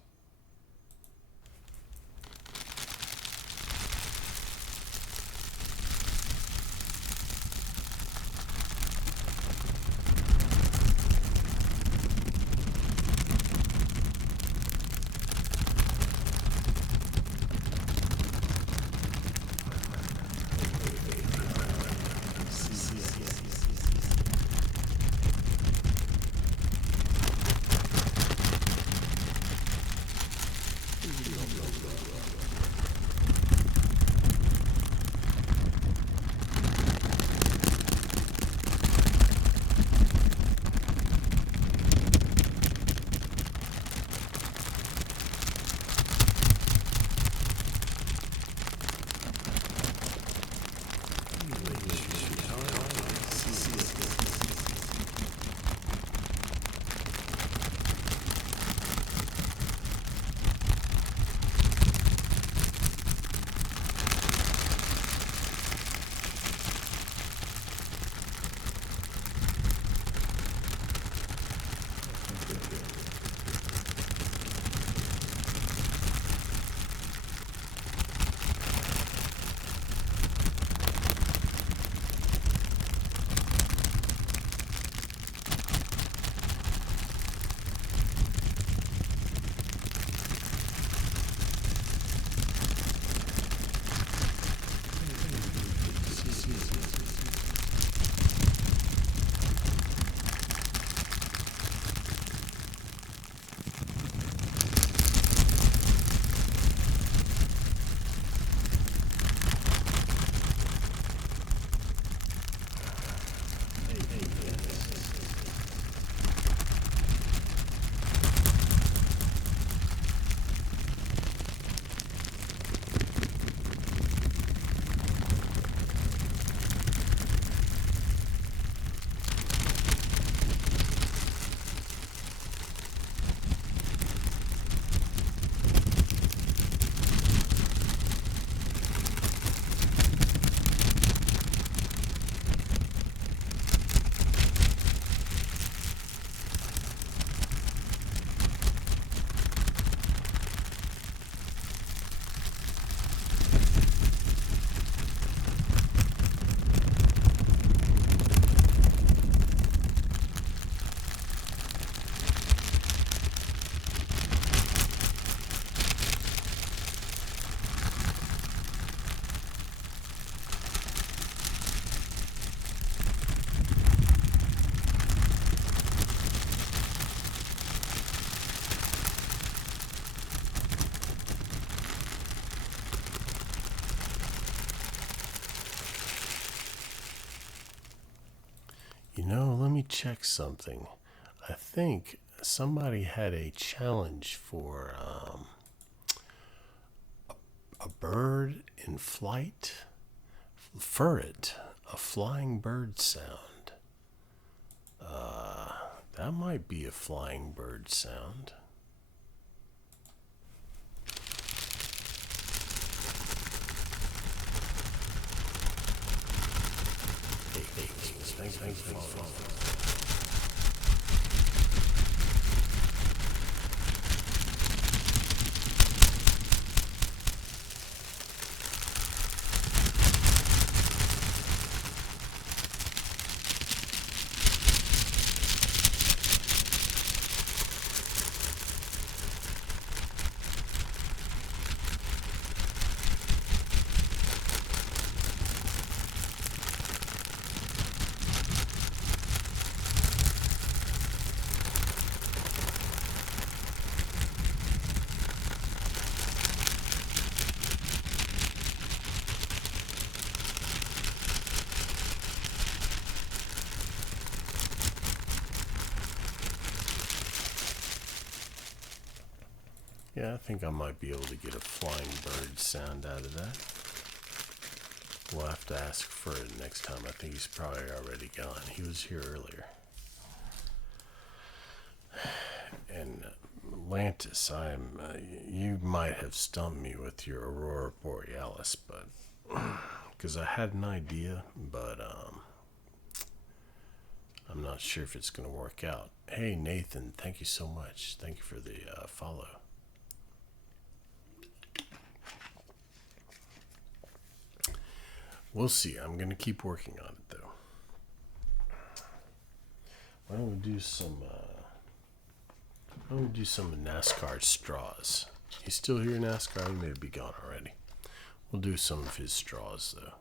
You know, let me check something. I think somebody had a challenge for a bird in flight. Ferret, a flying bird sound. That might be a flying bird sound. Thanks for following. Yeah, I think I might be able to get a flying bird sound out of that. We'll have to ask for it next time. I think he's probably already gone. He was here earlier. And Lantis, you might have stumped me with your Aurora Borealis, but because I had an idea, but I'm not sure if it's going to work out. Hey, Nathan, thank you so much. Thank you for the follow. We'll see. I'm going to keep working on it, though. Why don't we do some NASCAR straws? He's still here, NASCAR? He may be gone already. We'll do some of his straws, though.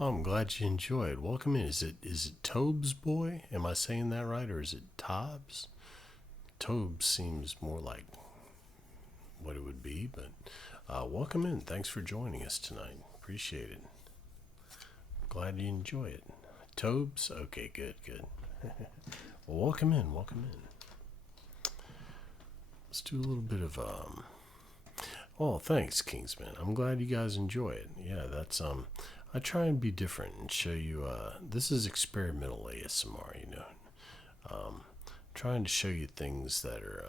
Oh, I'm glad you enjoyed. Welcome in. Is it Tobes boy? Am I saying that right, or is it Tobs? Tobes seems more like what it would be, but welcome in. Thanks for joining us tonight. Appreciate it. Glad you enjoy it. Tobes? Okay, good. Well, welcome in. Let's do a little bit of oh, thanks, Kingsman. I'm glad you guys enjoy it. Yeah, that's I try and be different and show you this is experimental ASMR, you know. Trying to show you things that are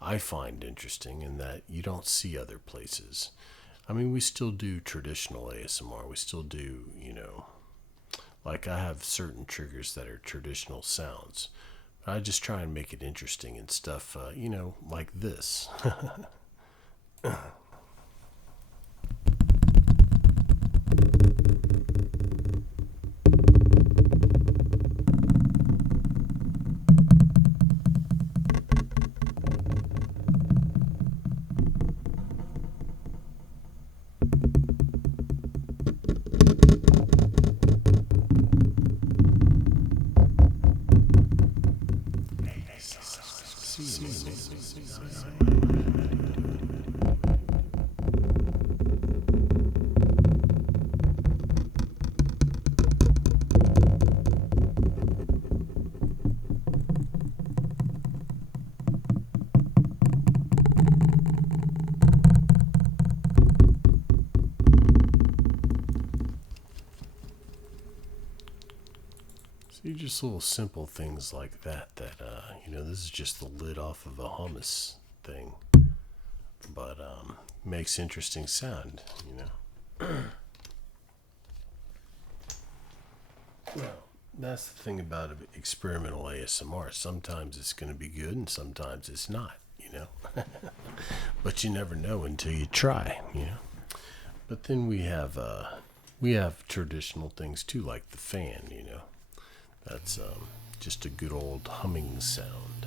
I find interesting and that you don't see other places. I mean, we still do traditional ASMR. We still do, you know, like I have certain triggers that are traditional sounds, I just try and make it interesting and stuff, you know, like this. See, just little simple things like that, you know, this is just the lid off of a hummus thing, but makes interesting sound, you know. Well, that's the thing about experimental ASMR. Sometimes it's going to be good and sometimes it's not, you know. But you never know until you try, you know. But then we have traditional things too, like the fan, you know. That's just a good old humming sound.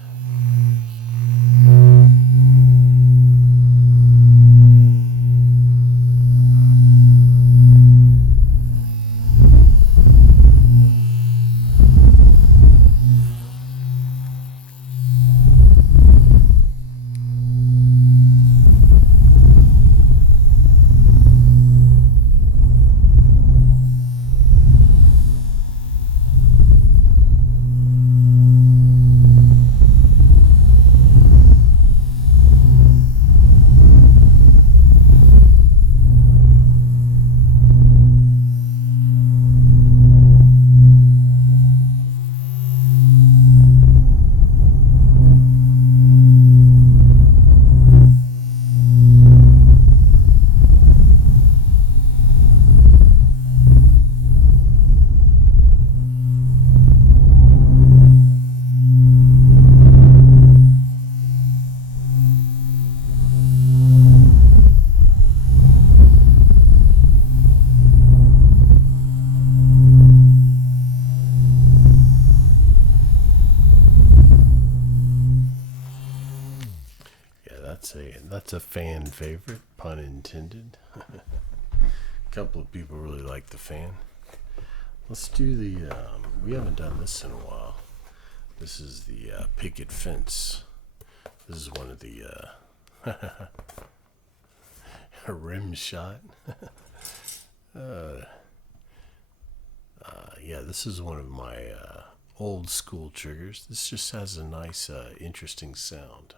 That's a fan favorite, pun intended. A couple of people really like the fan. Let's do the, we haven't done this in a while. This is the picket fence. This is one of the rim shot. Yeah, this is one of my old school triggers. This just has a nice, interesting sound.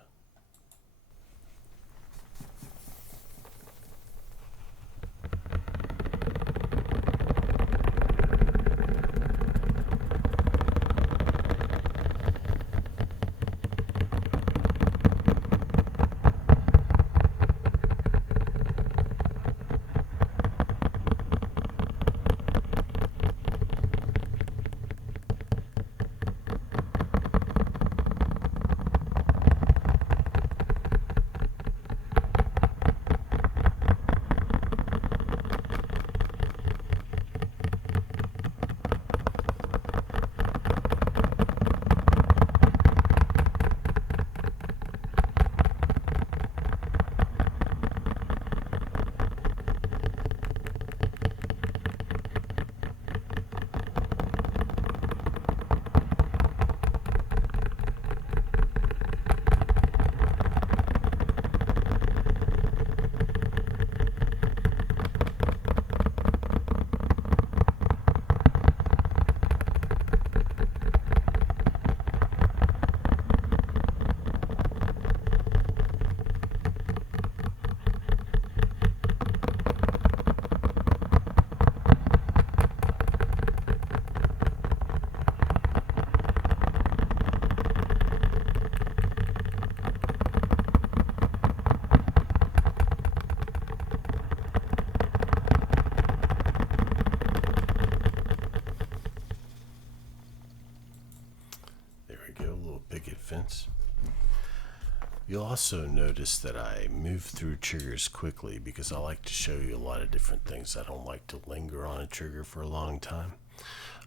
You'll also notice that I move through triggers quickly because I like to show you a lot of different things. I don't like to linger on a trigger for a long time.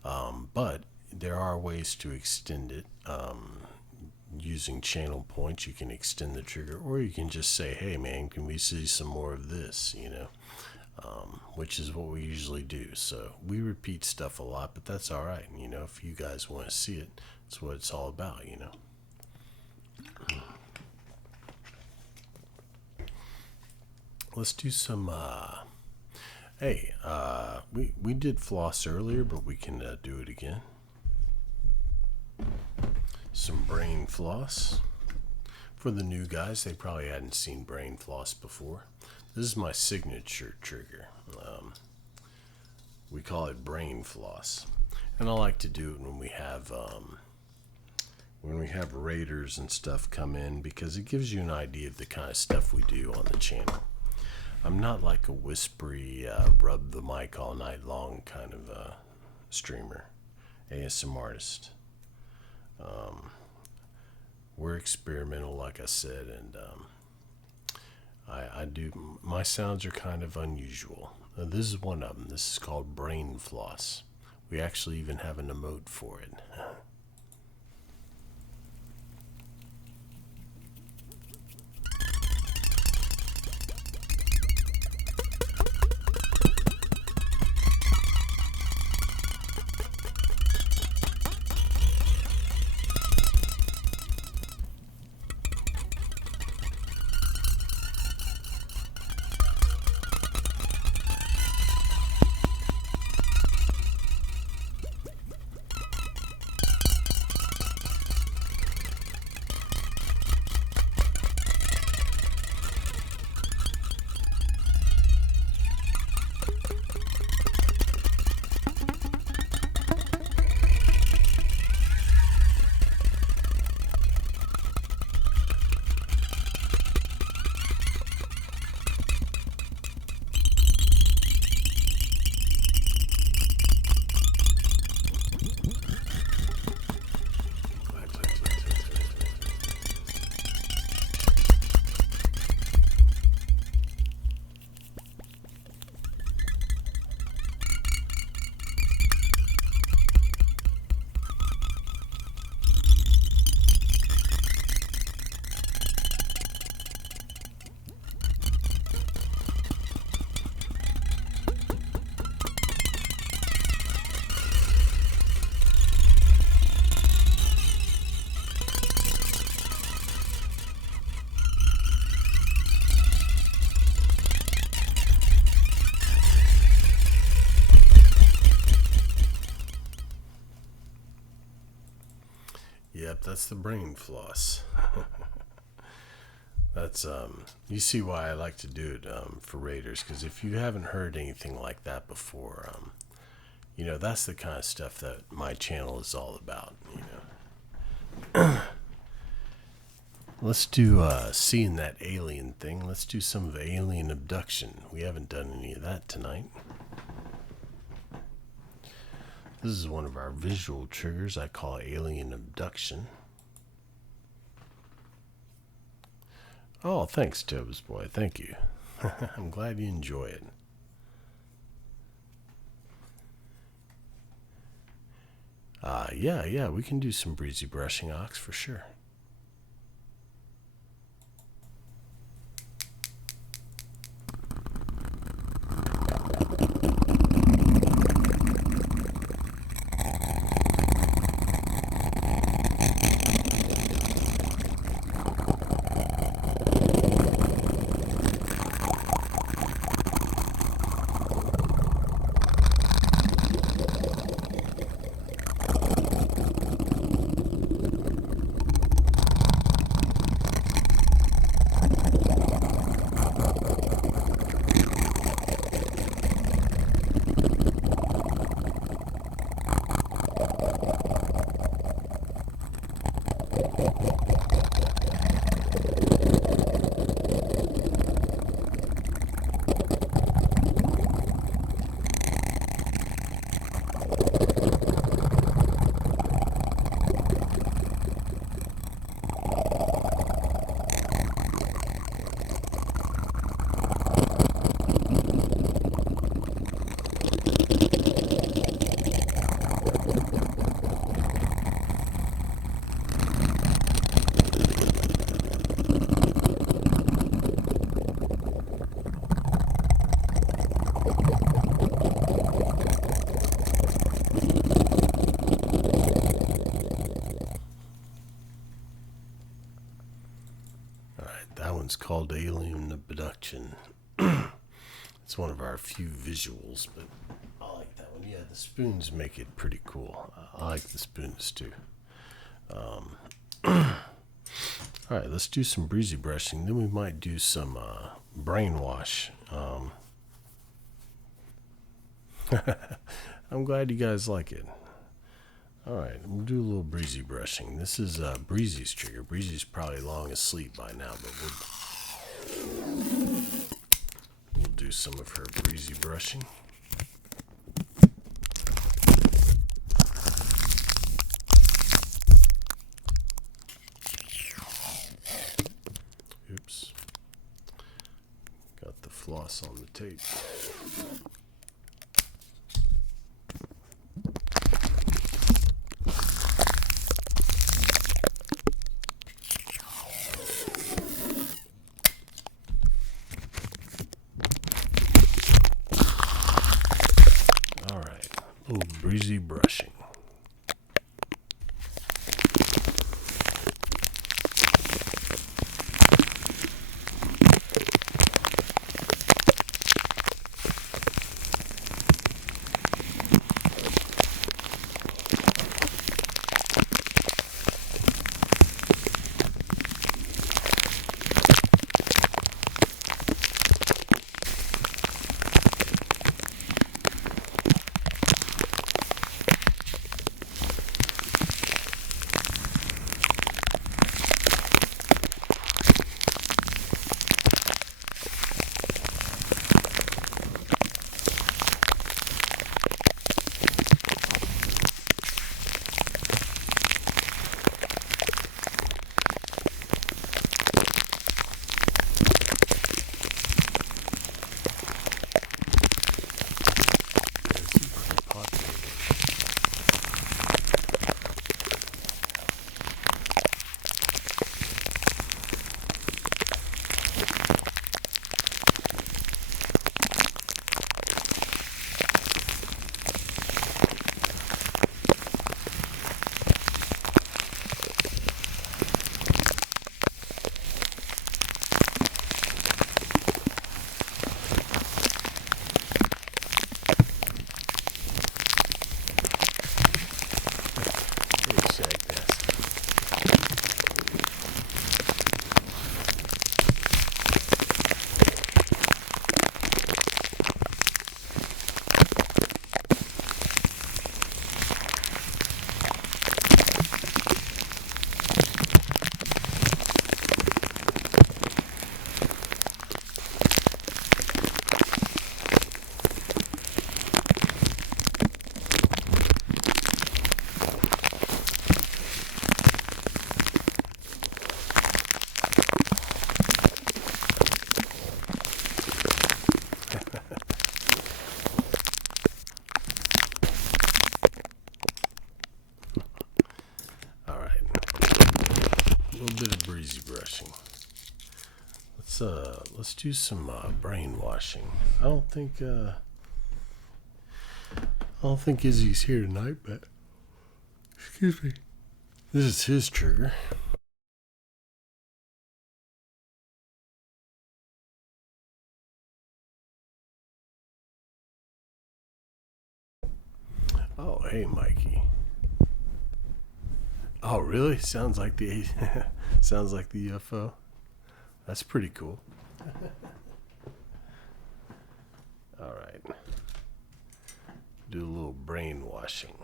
But there are ways to extend it. Using channel points, you can extend the trigger, or you can just say, hey man, can we see some more of this, which is what we usually do. So we repeat stuff a lot, but that's all right. If you guys want to see it, that's what it's all about. Let's do some we did floss earlier, but we can do it again. Some brain floss. For the new guys, they probably hadn't seen brain floss before. This is my signature trigger. We call it brain floss, and I like to do it when we have raiders and stuff come in, because it gives you an idea of the kind of stuff we do on the channel. I'm not like a whispery, rub the mic all night long kind of streamer, ASMR artist. We're experimental, like I said, and my sounds are kind of unusual. This is one of them. This is called brain floss. We actually even have an emote for it. Yep, that's the brain floss. That's you see why I like to do it for raiders, because if you haven't heard anything like that before, that's the kind of stuff that my channel is all about. Let's do seeing that alien thing. Let's do some of alien abduction. We haven't done any of that tonight. This is one of our visual triggers I call alien abduction. Oh, thanks, Tobes Boy. Thank you. I'm glad you enjoy it. Yeah, we can do some breezy brushing, Ox, for sure. one's called Alien Abduction. It's one of our few visuals, but I like that one. Yeah, the spoons make it pretty cool. I like the spoons too. Alright, let's do some breezy brushing. Then we might do some brainwash. I'm glad you guys like it. Alright, we'll do a little breezy brushing. This is Breezy's trigger. Breezy's probably long asleep by now, but we'll do some of her breezy brushing. Oops. Got the floss on the tape. Breezy brushing. Let's do some brainwashing. I don't think Izzy's here tonight, but excuse me. This is his trigger. Oh, hey, Mikey. Oh, really? Sounds like the UFO. That's pretty cool. All right. Do a little brainwashing.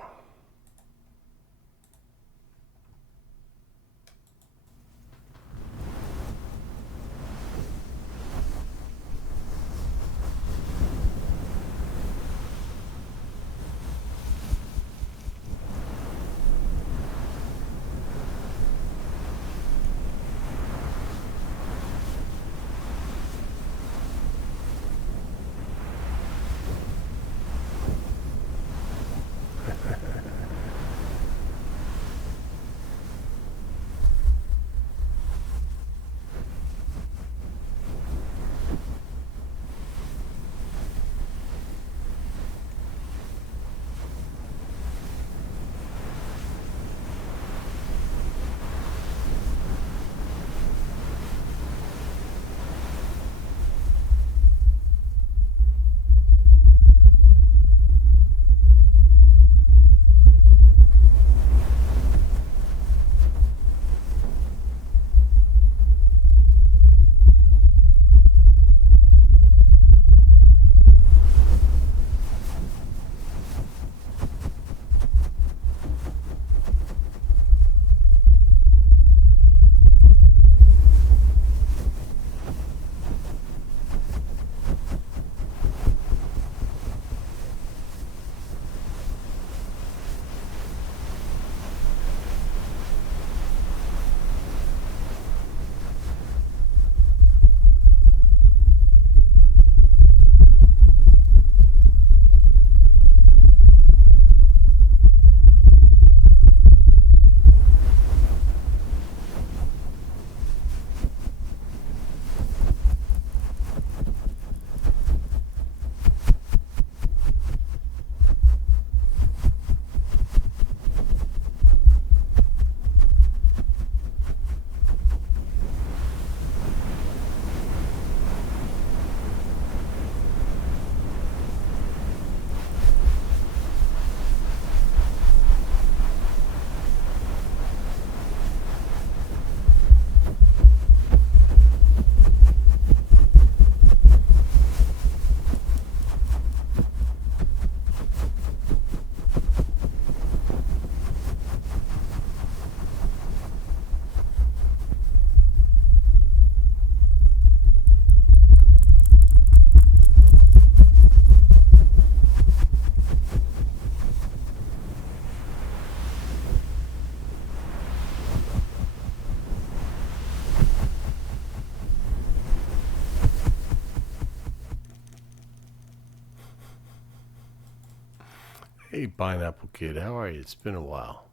Hey, Pineapple Kid, how are you? It's been a while.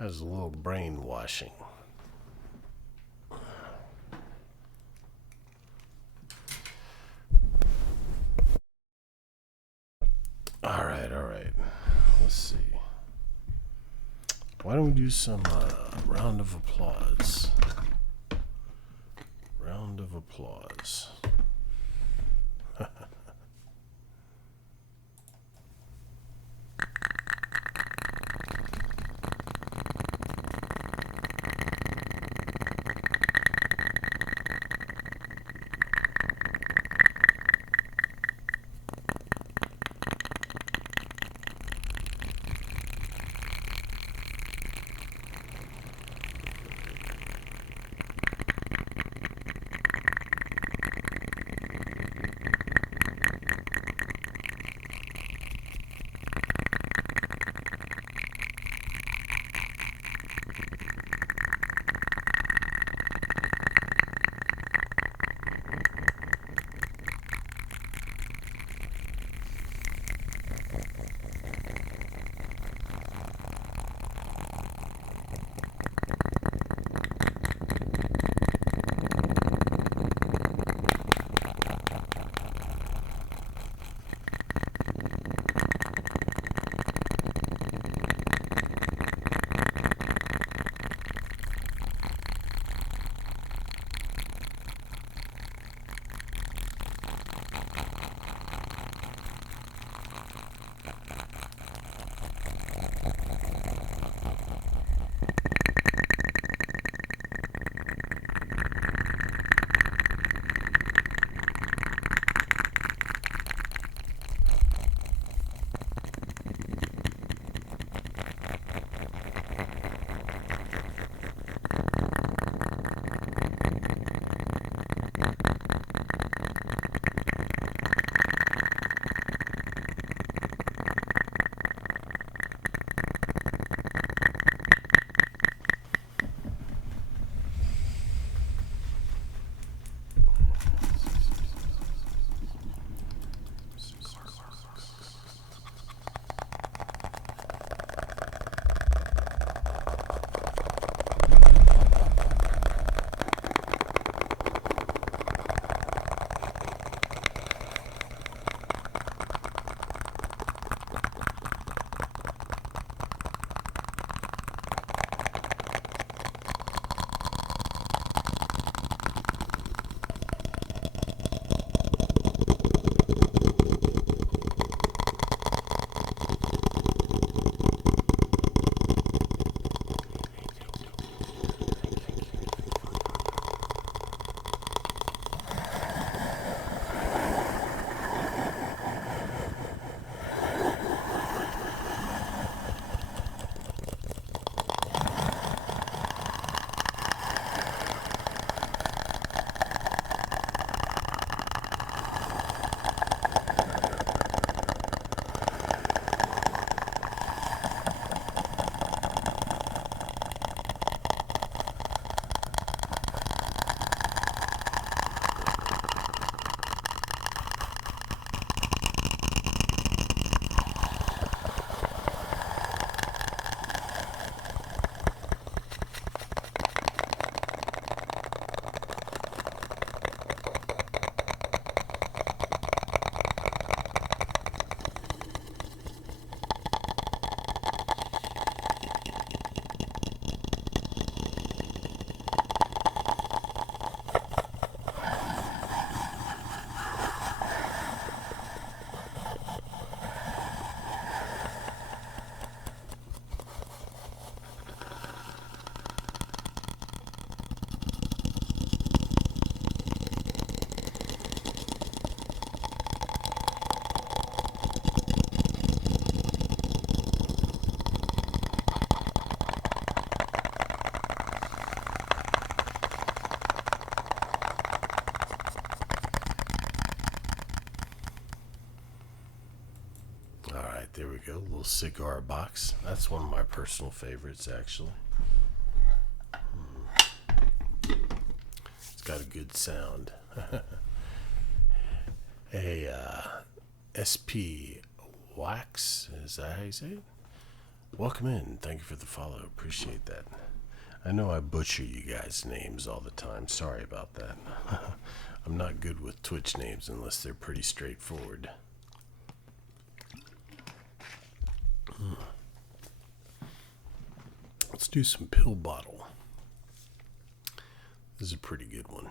How's a little brainwashing? All right. Let's see. Why don't we do some round of applause? Round of applause. There we go, a little cigar box. That's one of my personal favorites, actually. It's got a good sound. A SP Wax, is that how you say it? Welcome in. Thank you for the follow. Appreciate that. I know I butcher you guys' names all the time. Sorry about that. I'm not good with Twitch names unless they're pretty straightforward. Let's do some pill bottle. This is a pretty good one.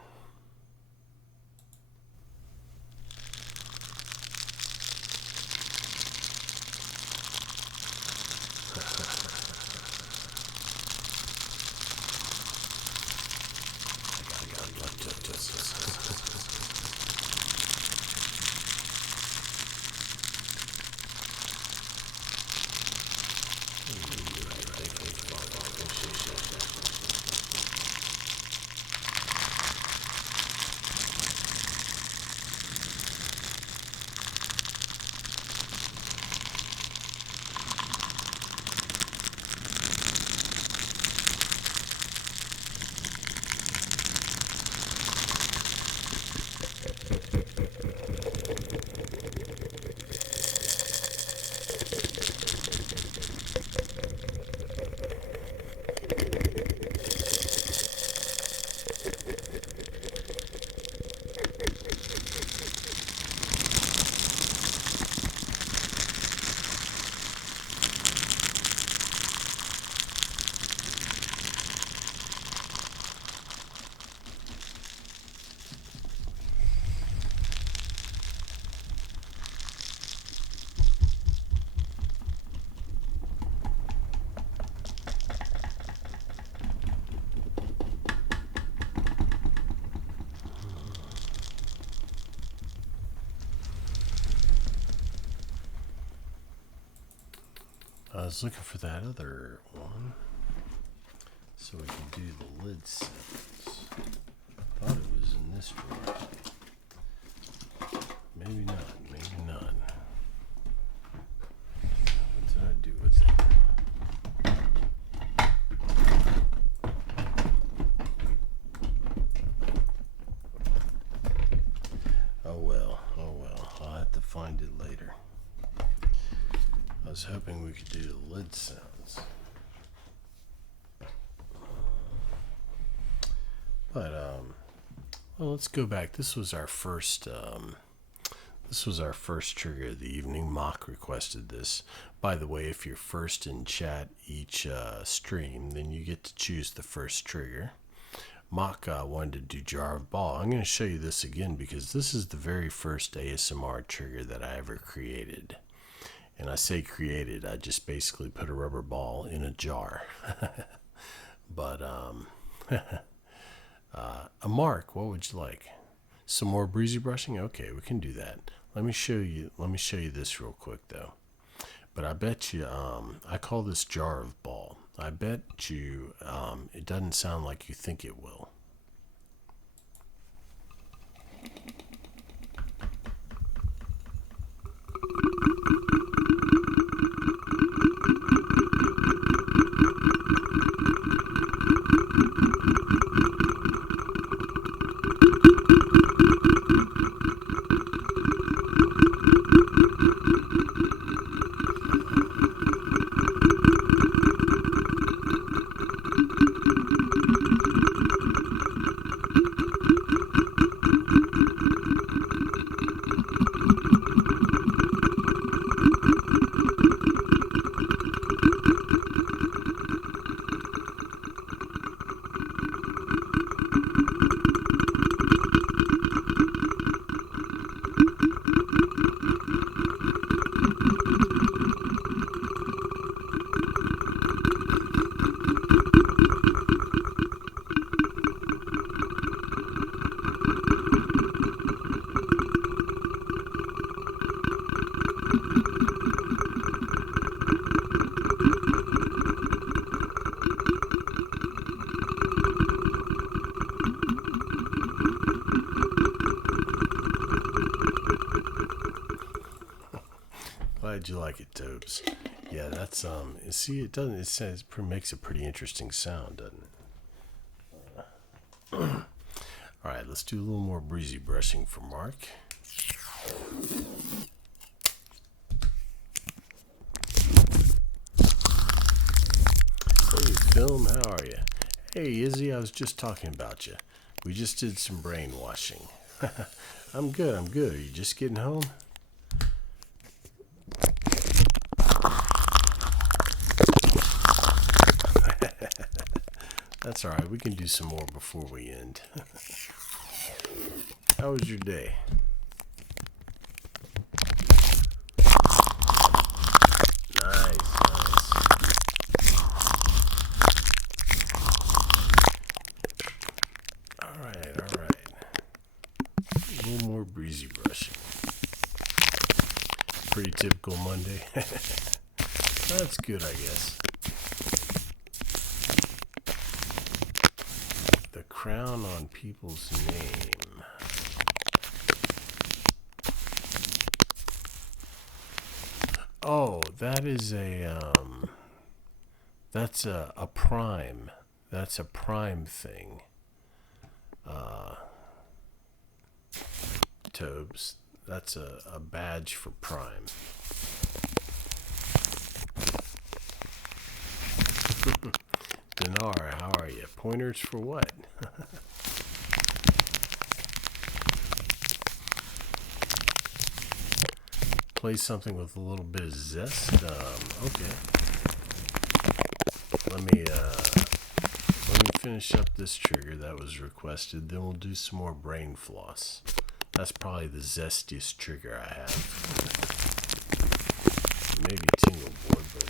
I was looking for that other one so we can do the lid settings. Thought it was in this drawer. Maybe not, maybe not. What did I do with it? Oh well, I'll have to find it later. I was hoping we could do the lid sounds. But well, let's go back. This was our first trigger of the evening. Mock requested this. By the way, if you're first in chat each stream, then you get to choose the first trigger. Mock wanted to do jar of ball. I'm going to show you this again because this is the very first ASMR trigger that I ever created. And I say created, I just basically put a rubber ball in a jar. But, Mark, what would you like? Some more breezy brushing? Okay, we can do that. Let me show you this real quick though. But I bet you, I call this jar of ball. I bet you, it doesn't sound like you think it will. Glad you like it, Tobes. Yeah, that's see, it doesn't. It says makes a pretty interesting sound, doesn't it? All right, let's do a little more breezy brushing for Mark. Film, how are you? Hey, Izzy, I was just talking about you. We just did some brainwashing. I'm good, I'm good. Are you just getting home? That's alright, we can do some more before we end. How was your day? Nice, nice. Alright, alright. A little more breezy brushing. Pretty typical Monday. That's good, I guess. The crown on people's name. Oh, that is that's a prime. That's a prime thing. Tobes. That's a badge for prime. Dinar, how are you? Pointers for what? Play something with a little bit of zest. Okay. Let me finish up this trigger that was requested. Then we'll do some more brain floss. That's probably the zestiest trigger I have. Maybe tingle board, but.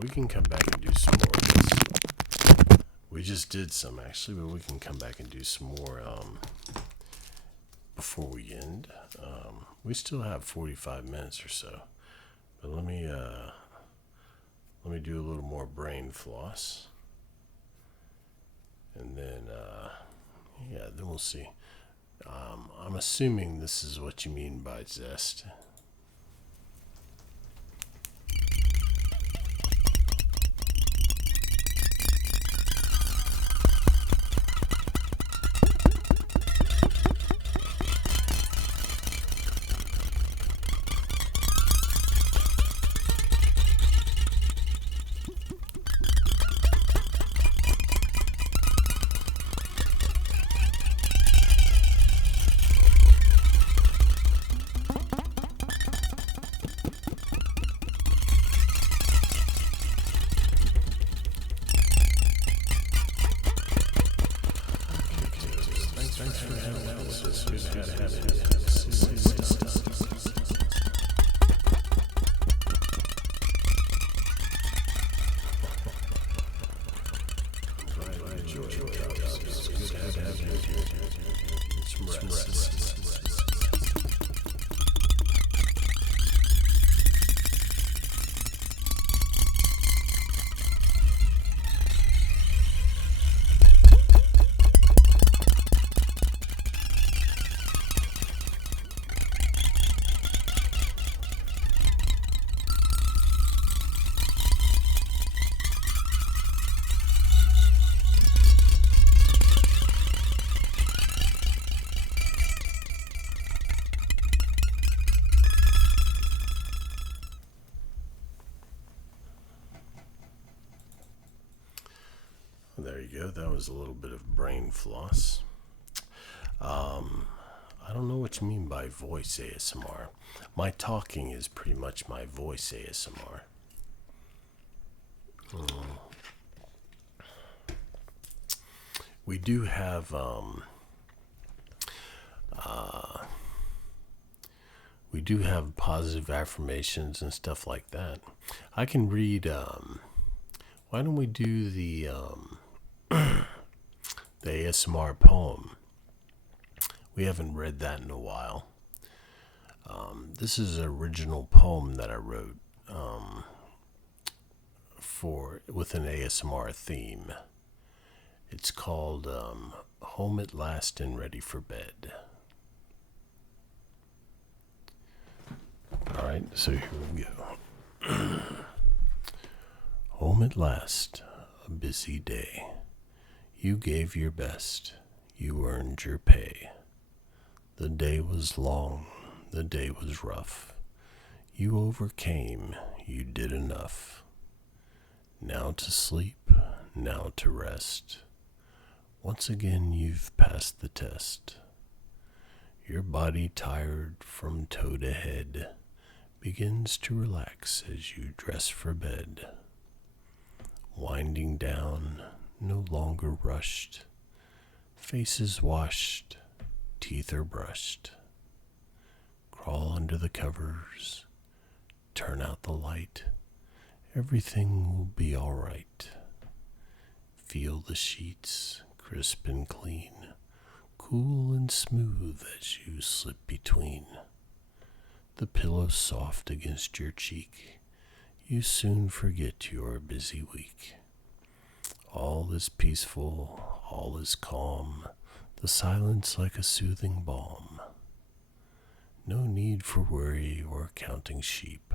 We can come back and do some more of this. We just did some actually, but we can come back and do some more before we end. We still have 45 minutes or so, but let me do a little more brain floss, and then yeah, then we'll see. I'm assuming this is what you mean by zest. There you go. That was a little bit of brain floss. I don't know what you mean by voice ASMR. My talking is pretty much my voice ASMR. We do have positive affirmations and stuff like that. I can read. Why don't we do the ASMR poem? We haven't read that in a while. This is an original poem that I wrote with an ASMR theme. It's called Home at Last and Ready for Bed. Alright, so here we go. Home at last, a busy day. You gave your best, you earned your pay. The day was long, the day was rough. You overcame, you did enough. Now to sleep, now to rest. Once again you've passed the test. Your body tired from toe to head begins to relax as you dress for bed. Winding down, no longer rushed. Face is washed, teeth are brushed. Crawl under the covers, turn out the light. Everything will be all right. Feel the sheets, crisp and clean, cool and smooth as you slip between. The pillow soft against your cheek, you soon forget your busy week. All is peaceful, all is calm, the silence like a soothing balm. No need for worry or counting sheep.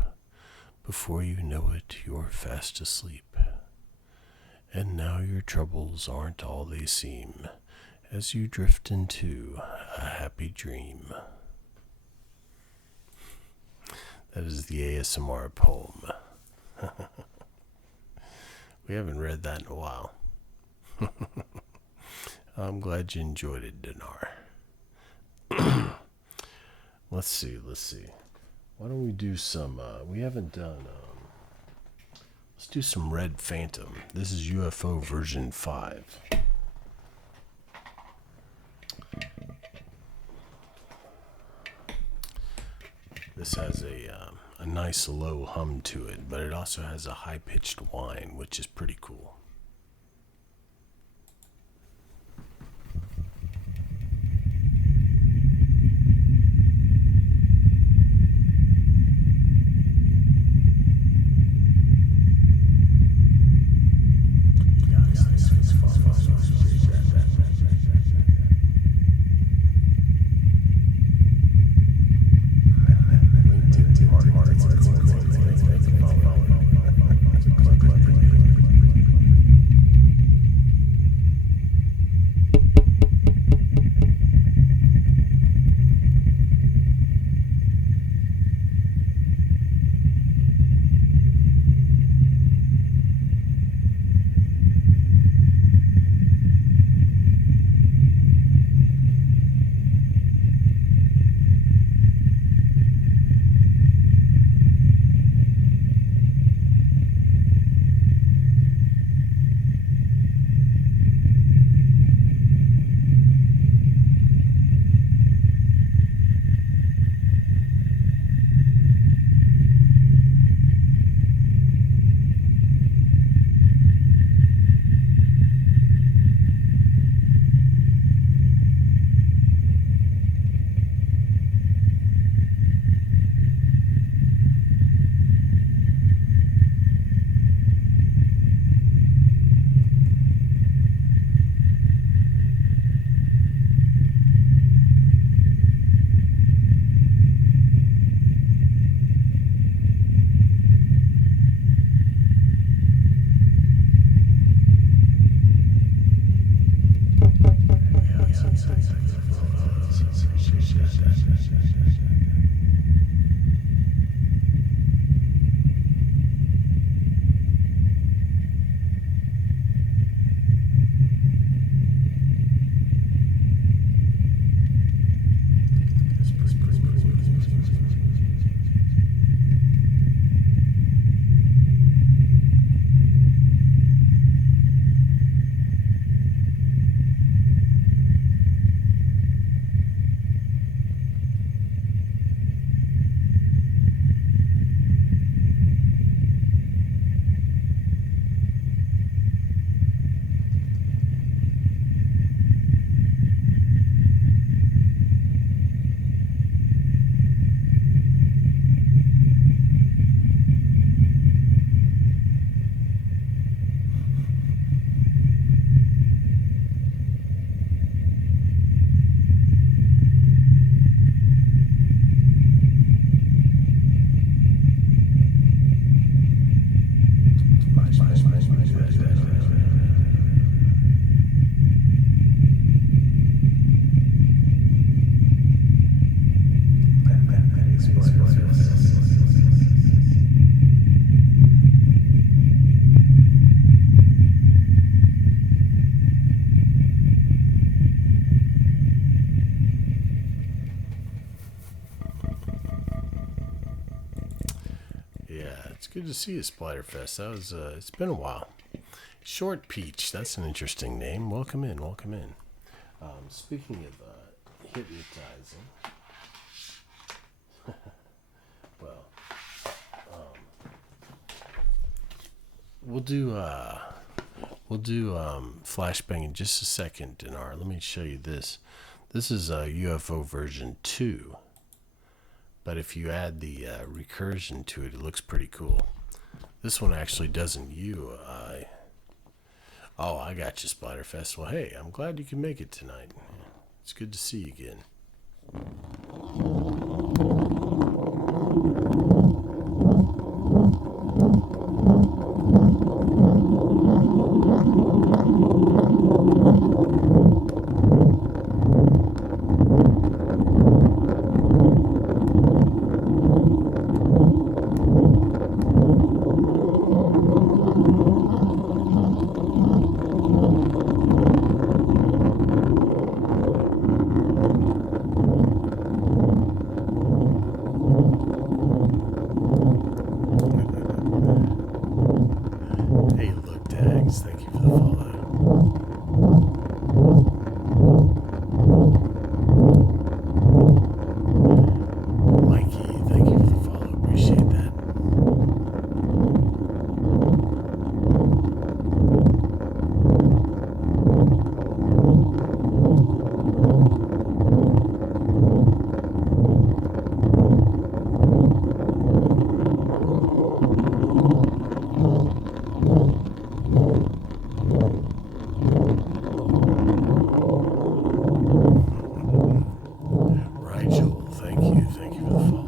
Before you know it, you're fast asleep. And now your troubles aren't all they seem, as you drift into a happy dream. That is the ASMR poem. We haven't read that in a while. I'm glad you enjoyed it, Dinar. Let's see. Why don't we do some, we haven't done, let's do some Red Phantom. This is UFO version 5. This has a nice low hum to it, but it also has a high-pitched whine, which is pretty cool. good to see you, Splatterfest. That was, it's been a while. Short Peach, that's an interesting name. Welcome in, welcome in. Speaking of hypnotizing, well, we'll do flashbang in just a second, Dinar. Let me show you this. This is UFO version 2. But if you add the recursion to it, it looks pretty cool. This one actually doesn't UI. Oh, I got you, Splatterfest. Well, hey, I'm glad you can make it tonight. It's good to see you again. Hey, look, tags. Thank you for the follow. Mikey, thank you for the follow. Appreciate that. Rigel, thank you. Thank you for the follow.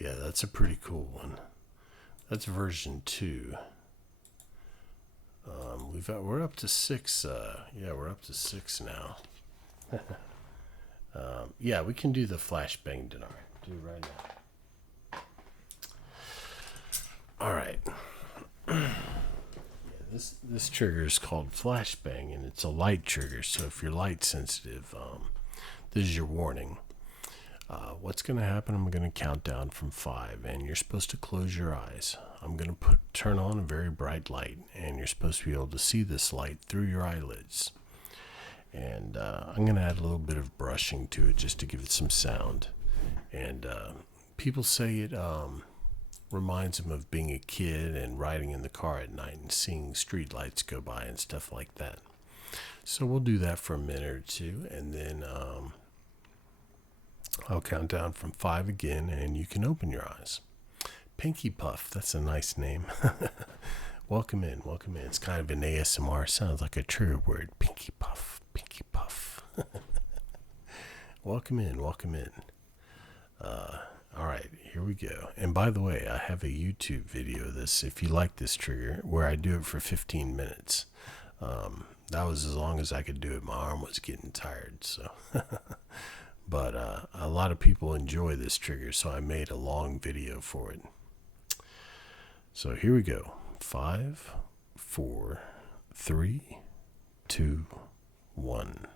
Yeah, that's a pretty cool one. That's version 2. We're up to 6. Yeah, we're up to 6 now. Yeah, we can do the flashbang, Dinar. Do it right now. All right. Yeah, this trigger is called flashbang, and it's a light trigger. So if you're light sensitive, this is your warning. What's going to happen? I'm going to count down from 5, and you're supposed to close your eyes. I'm going to turn on a very bright light, and you're supposed to be able to see this light through your eyelids. And I'm going to add a little bit of brushing to it just to give it some sound. And people say it reminds them of being a kid and riding in the car at night and seeing street lights go by and stuff like that. So we'll do that for a minute or two, and then I'll count down from 5 again, and you can open your eyes. Pinky Puff, that's a nice name. Welcome in, welcome in. It's kind of an ASMR, sounds like a trigger word. Pinky Puff, Pinky Puff. Welcome in, welcome in. All right, here we go. And by the way, I have a YouTube video of this, if you like this trigger, where I do it for 15 minutes. That was as long as I could do it. My arm was getting tired, so... But a lot of people enjoy this trigger, so I made a long video for it. So here we go. 5, 4, 3, 2, 1.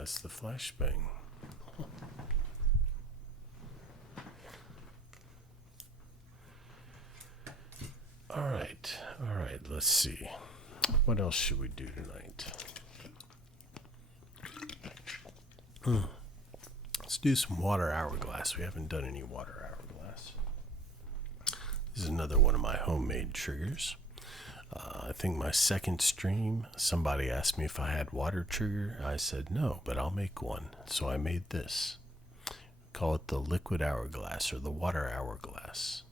that's the flashbang. All right, let's see. What else should we do tonight? Let's do some water hourglass. We haven't done any water hourglass. This is another one of my homemade triggers. I think my second stream, somebody asked me if I had water trigger. I said no, but I'll make one. So I made this. Call it the liquid hourglass or the water hourglass.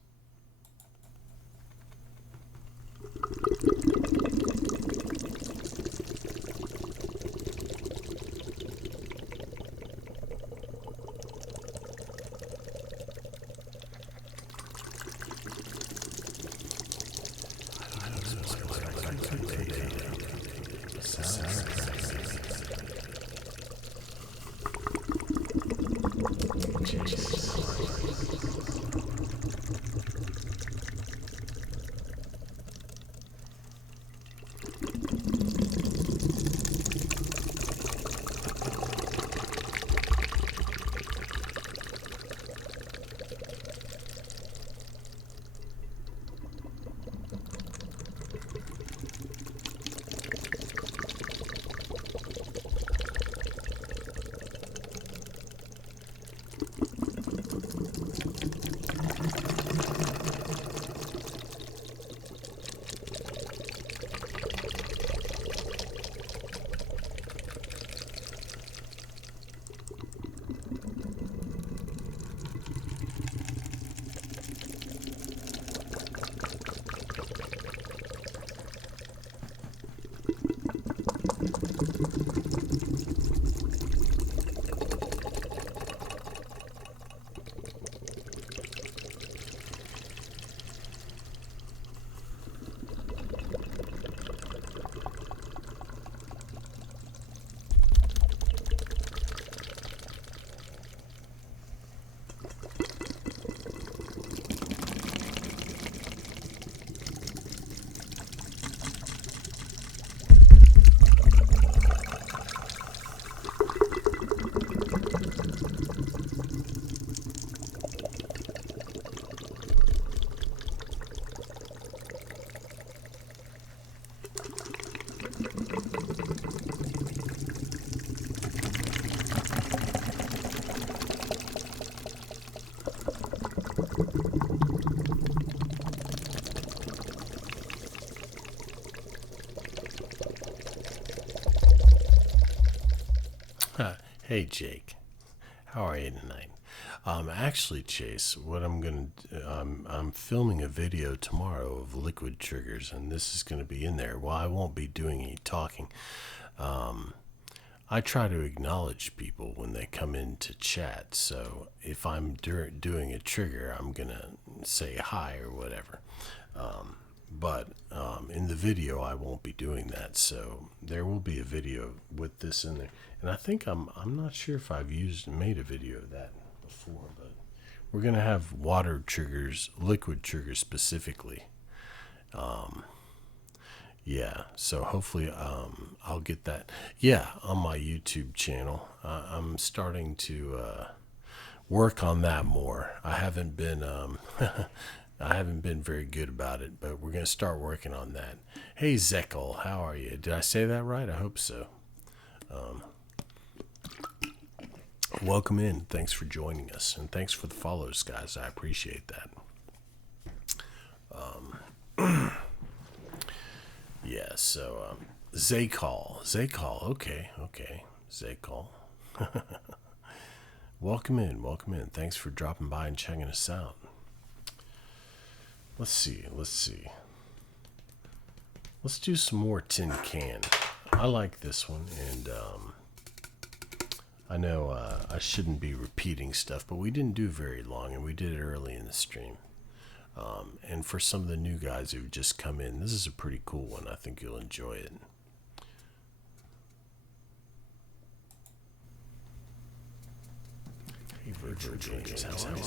Hey Jake, how are you tonight? Actually, Chase, what I'm filming a video tomorrow of liquid triggers, and this is going to be in there. Well, I won't be doing any talking. I try to acknowledge people when they come in to chat, so if I'm doing a trigger, I'm going to say hi or whatever. But in the video, I won't be doing that, so there will be a video with this in there. And I think I'm not sure if I've made a video of that before, but we're gonna have water triggers, liquid triggers specifically. Yeah, so hopefully I'll get that. Yeah, on my YouTube channel, I'm starting to work on that more. I haven't been I haven't been very good about it, but we're going to start working on that. Hey, Zekel, how are you? Did I say that right? I hope so. Welcome in. Thanks for joining us, and thanks for the follows, guys. I appreciate that. Yeah, so Zakal, okay, Zakal. Welcome in. Thanks for dropping by and checking us out. Let's see. Let's do some more tin can. I like this one, and I know I shouldn't be repeating stuff, but we didn't do very long, and we did it early in the stream. And for some of the new guys who've just come in, this is a pretty cool one. I think you'll enjoy it. Hey, Virtual James, how are you?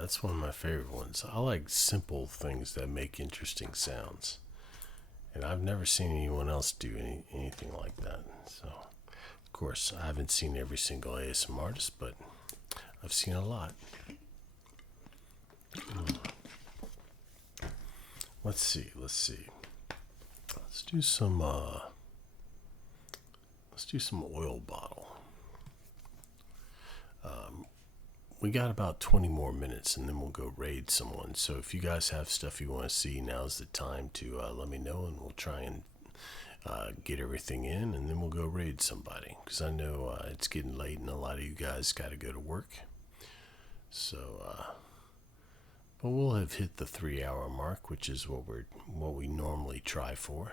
That's one of my favorite ones. I like simple things that make interesting sounds. And I've never seen anyone else do anything like that. So, of course, I haven't seen every single ASMR artist, but I've seen a lot. Let's see. Let's do some oil bottle. We got about 20 more minutes and then we'll go raid someone. So if you guys have stuff you want to see, now's the time to let me know, and we'll try and get everything in, and then we'll go raid somebody. Because I know it's getting late and a lot of you guys got to go to work. So, but we'll have hit the 3-hour mark, which is what we normally try for.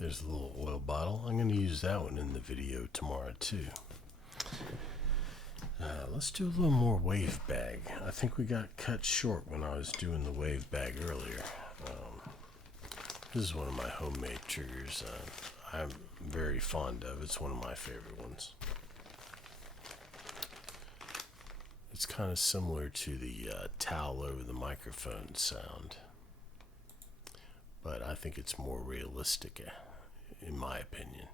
There's a little oil bottle. I'm going to use that one in the video tomorrow too. Let's do a little more wave bag. I think we got cut short when I was doing the wave bag earlier. This is one of my homemade triggers. I'm very fond of. It's one of my favorite ones. It's kind of similar to the towel over the microphone sound, but I think it's more realistic, in my opinion.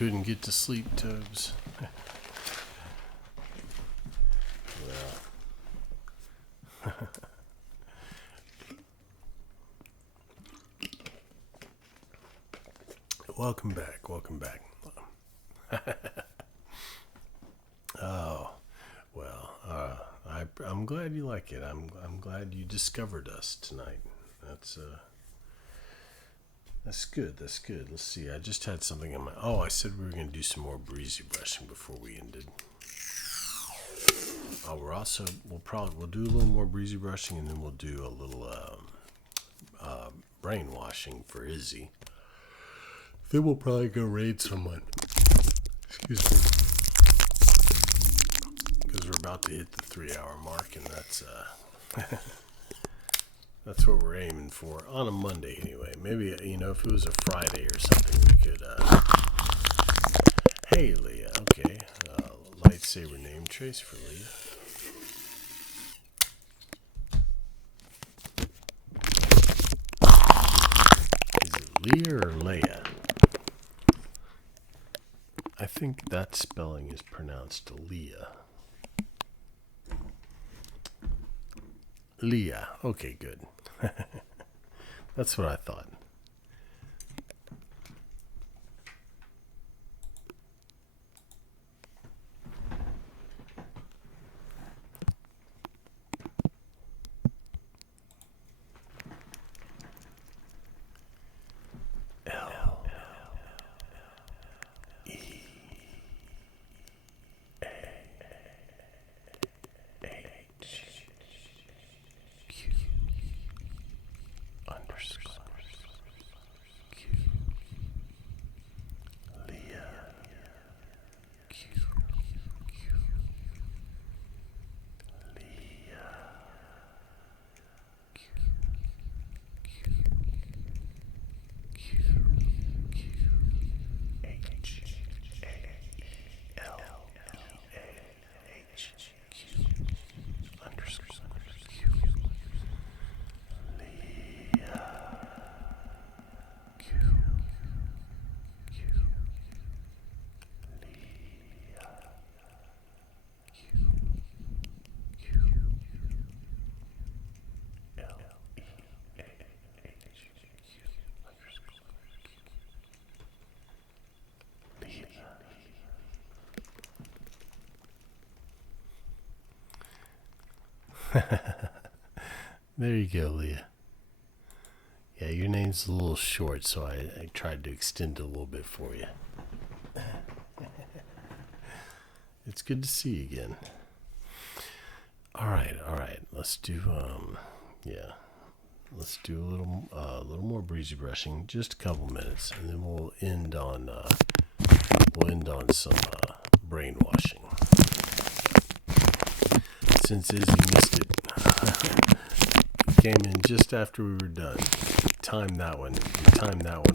couldn't get to sleep, Tobes. Well. Welcome back. Welcome back. Oh, well, I'm glad you like it. I'm glad you discovered us tonight. That's good. That's good. Let's see. I just had something in my. Oh, I said we were going to do some more breezy brushing before we ended. Oh, we'll do a little more breezy brushing, and then we'll do a little brainwashing for Izzy. Then we'll probably go raid someone. Excuse me. Because we're about to hit the 3-hour mark, and that's what we're aiming for on a Monday anyway. Maybe, if it was a Friday or something, we could. Hey, Leah. Okay. Lightsaber name trace for Leah. Is it Leah or Leia? I think that spelling is pronounced Leah. Leah. Okay, good. That's what I thought. There you go, Leah. Yeah, your name's a little short, so I tried to extend it a little bit for you. It's good to see you again. All right. Let's do let's do a little more breezy brushing, just a couple minutes, and then we'll end on some brainwashing. Since Izzy missed it, came in just after we were done. Timed that one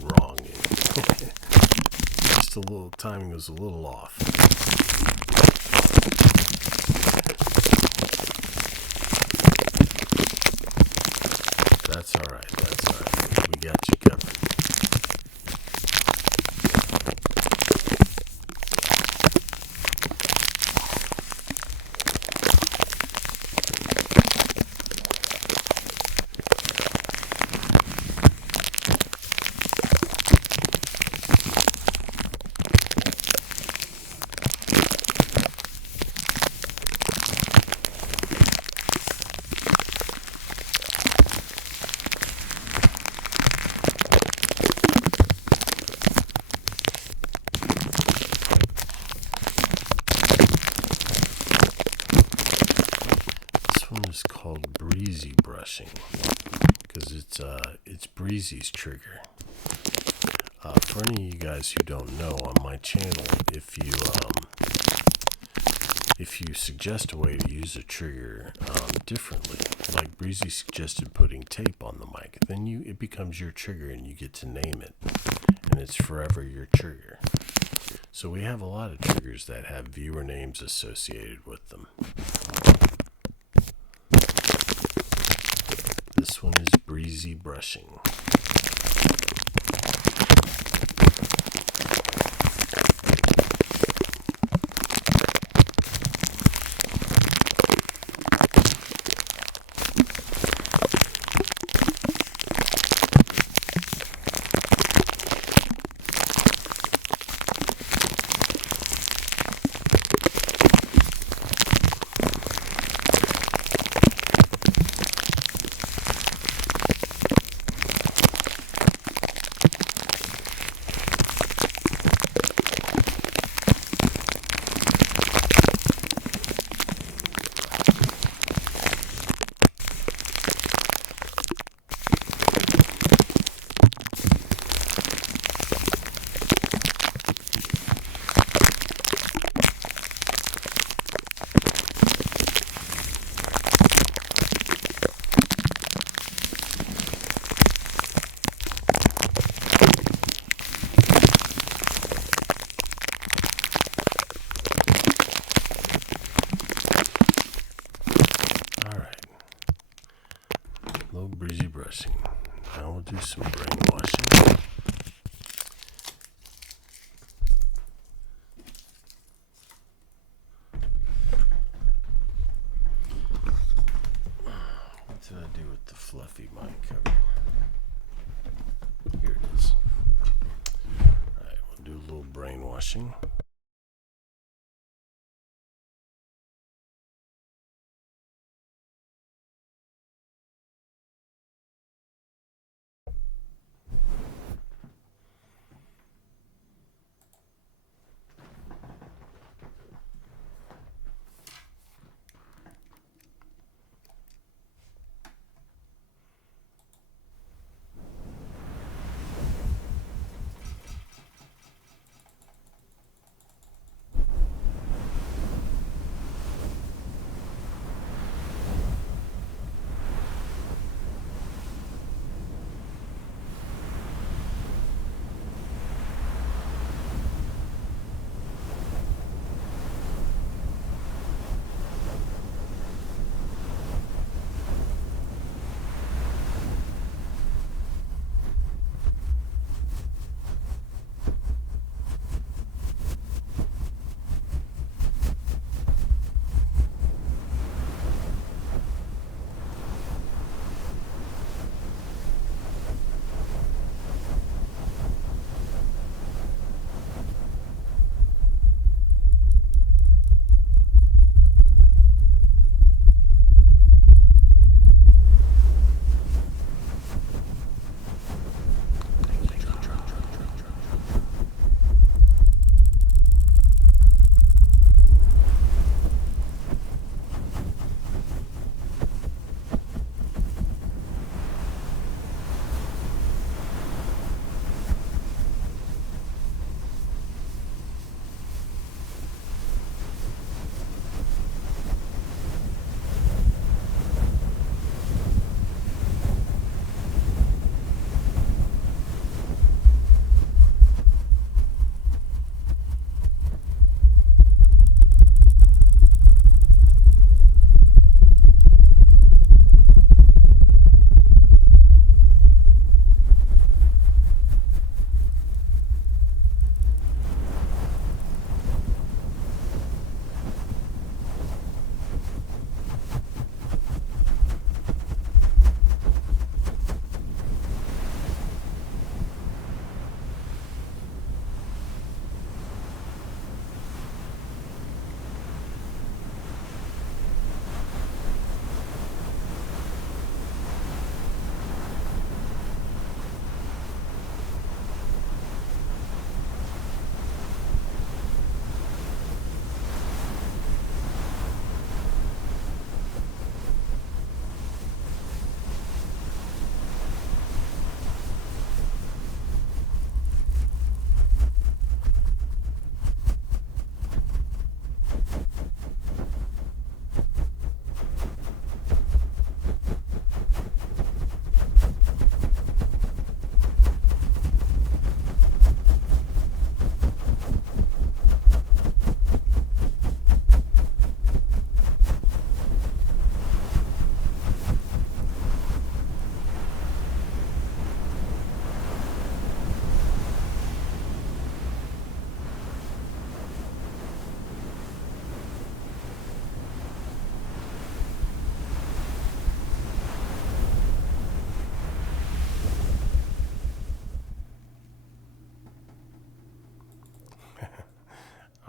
wrong. Just a little timing was a little off. That's all right. We got you covered. Called breezy brushing because it's Breezy's trigger. For any of you guys who don't know, on my channel, if you suggest a way to use a trigger differently, like Breezy suggested putting tape on the mic, then it becomes your trigger and you get to name it, and it's forever your trigger. So we have a lot of triggers that have viewer names associated with them. This one is breezy brushing. little breezy brushing. Now we'll do some brainwashing. What did I do with the fluffy mic cover? Here it is. Alright, we'll do a little brainwashing.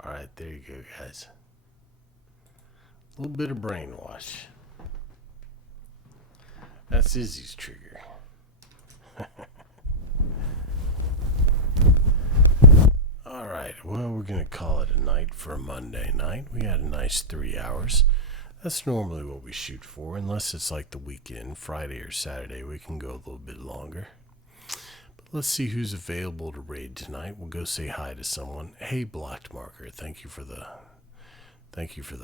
Alright, there you go, guys. A little bit of brainwash. That's Izzy's trigger. Alright, well, we're going to call it a night for a Monday night. We had a nice 3 hours. That's normally what we shoot for, unless it's like the weekend, Friday or Saturday, we can go a little bit longer. But let's see who's available to raid tonight. We'll go say hi to someone. Hey, Blocked Marker, thank you for the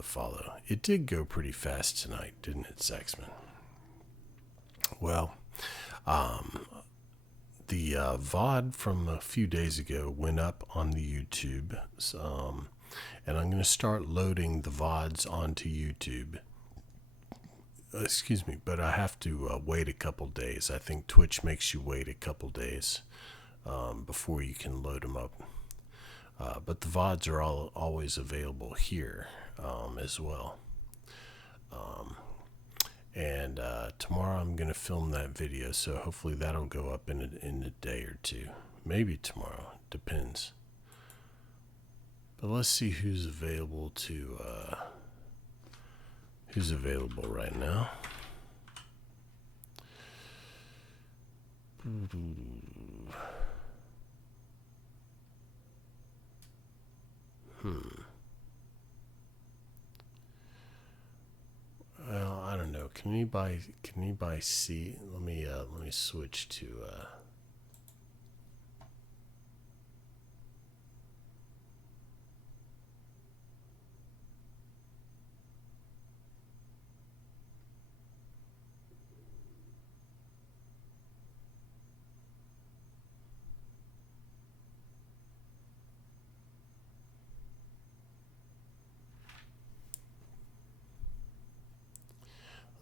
follow. It did go pretty fast tonight, didn't it, Saxman? Well, the VOD from a few days ago went up on the YouTube, and I'm going to start loading the VODs onto YouTube excuse me, but I have to wait a couple days. I think Twitch makes you wait a couple days before you can load them up. But the VODs are always available here as well. And tomorrow I'm going to film that video, so hopefully that'll go up in a day or two. Maybe tomorrow, depends. But let's see who's available right now. Well, I don't know. Can anybody see? Let me switch to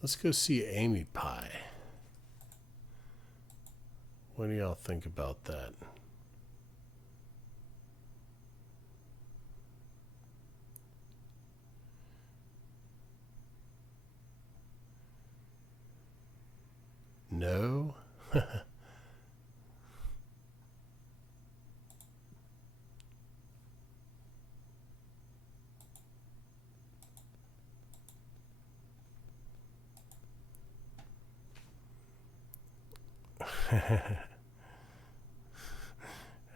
let's go see Amy Pie. What do y'all think about that? No?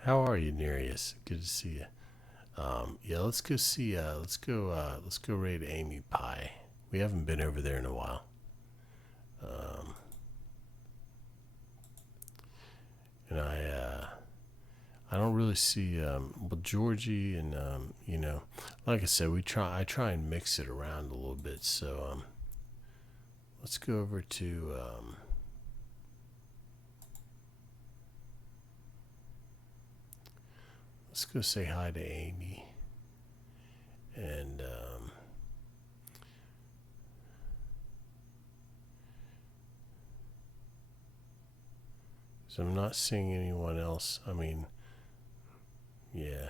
How are you, Nereus? Good to see you. Yeah, let's go see. Let's go raid Amy Pie. We haven't been over there in a while. And I don't really see. Well, Georgie and you know, like I said, I try and mix it around a little bit. So let's go over to. Let's go say hi to Amy. And so I'm not seeing anyone else. I mean, yeah.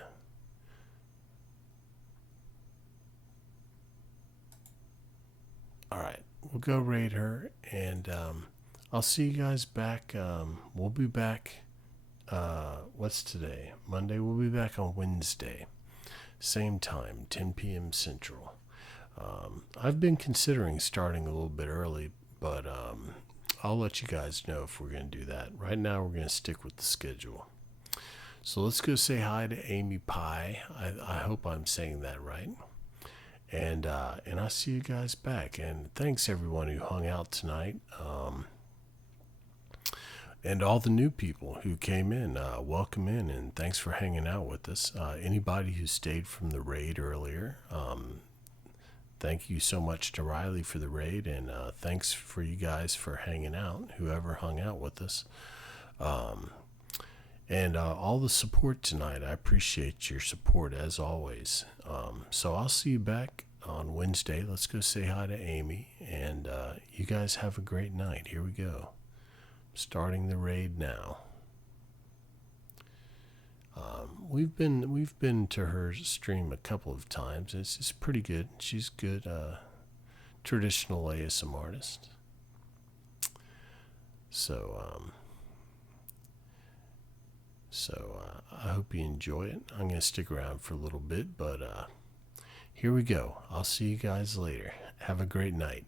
All right, we'll go raid her, and I'll see you guys back. We'll be back. What's today? Monday. We'll be back on Wednesday, same time, 10 p.m. Central. I've been considering starting a little bit early, but I'll let you guys know if we're going to do that. Right now, we're going to stick with the schedule. So let's go say hi to Amy Pie. I hope I'm saying that right. And I'll see you guys back. And thanks everyone who hung out tonight. And all the new people who came in, welcome in, and thanks for hanging out with us. Anybody who stayed from the raid earlier, thank you so much to Riley for the raid, and thanks for you guys for hanging out, whoever hung out with us. And all the support tonight. I appreciate your support as always. So I'll see you back on Wednesday. Let's go say hi to Amy, and you guys have a great night. Here we go. Starting the raid now. We've been to her stream a couple of times. It's pretty good. She's good. Traditional ASMR artist. So I hope you enjoy it. I'm gonna stick around for a little bit, but here we go. I'll see you guys later. Have a great night.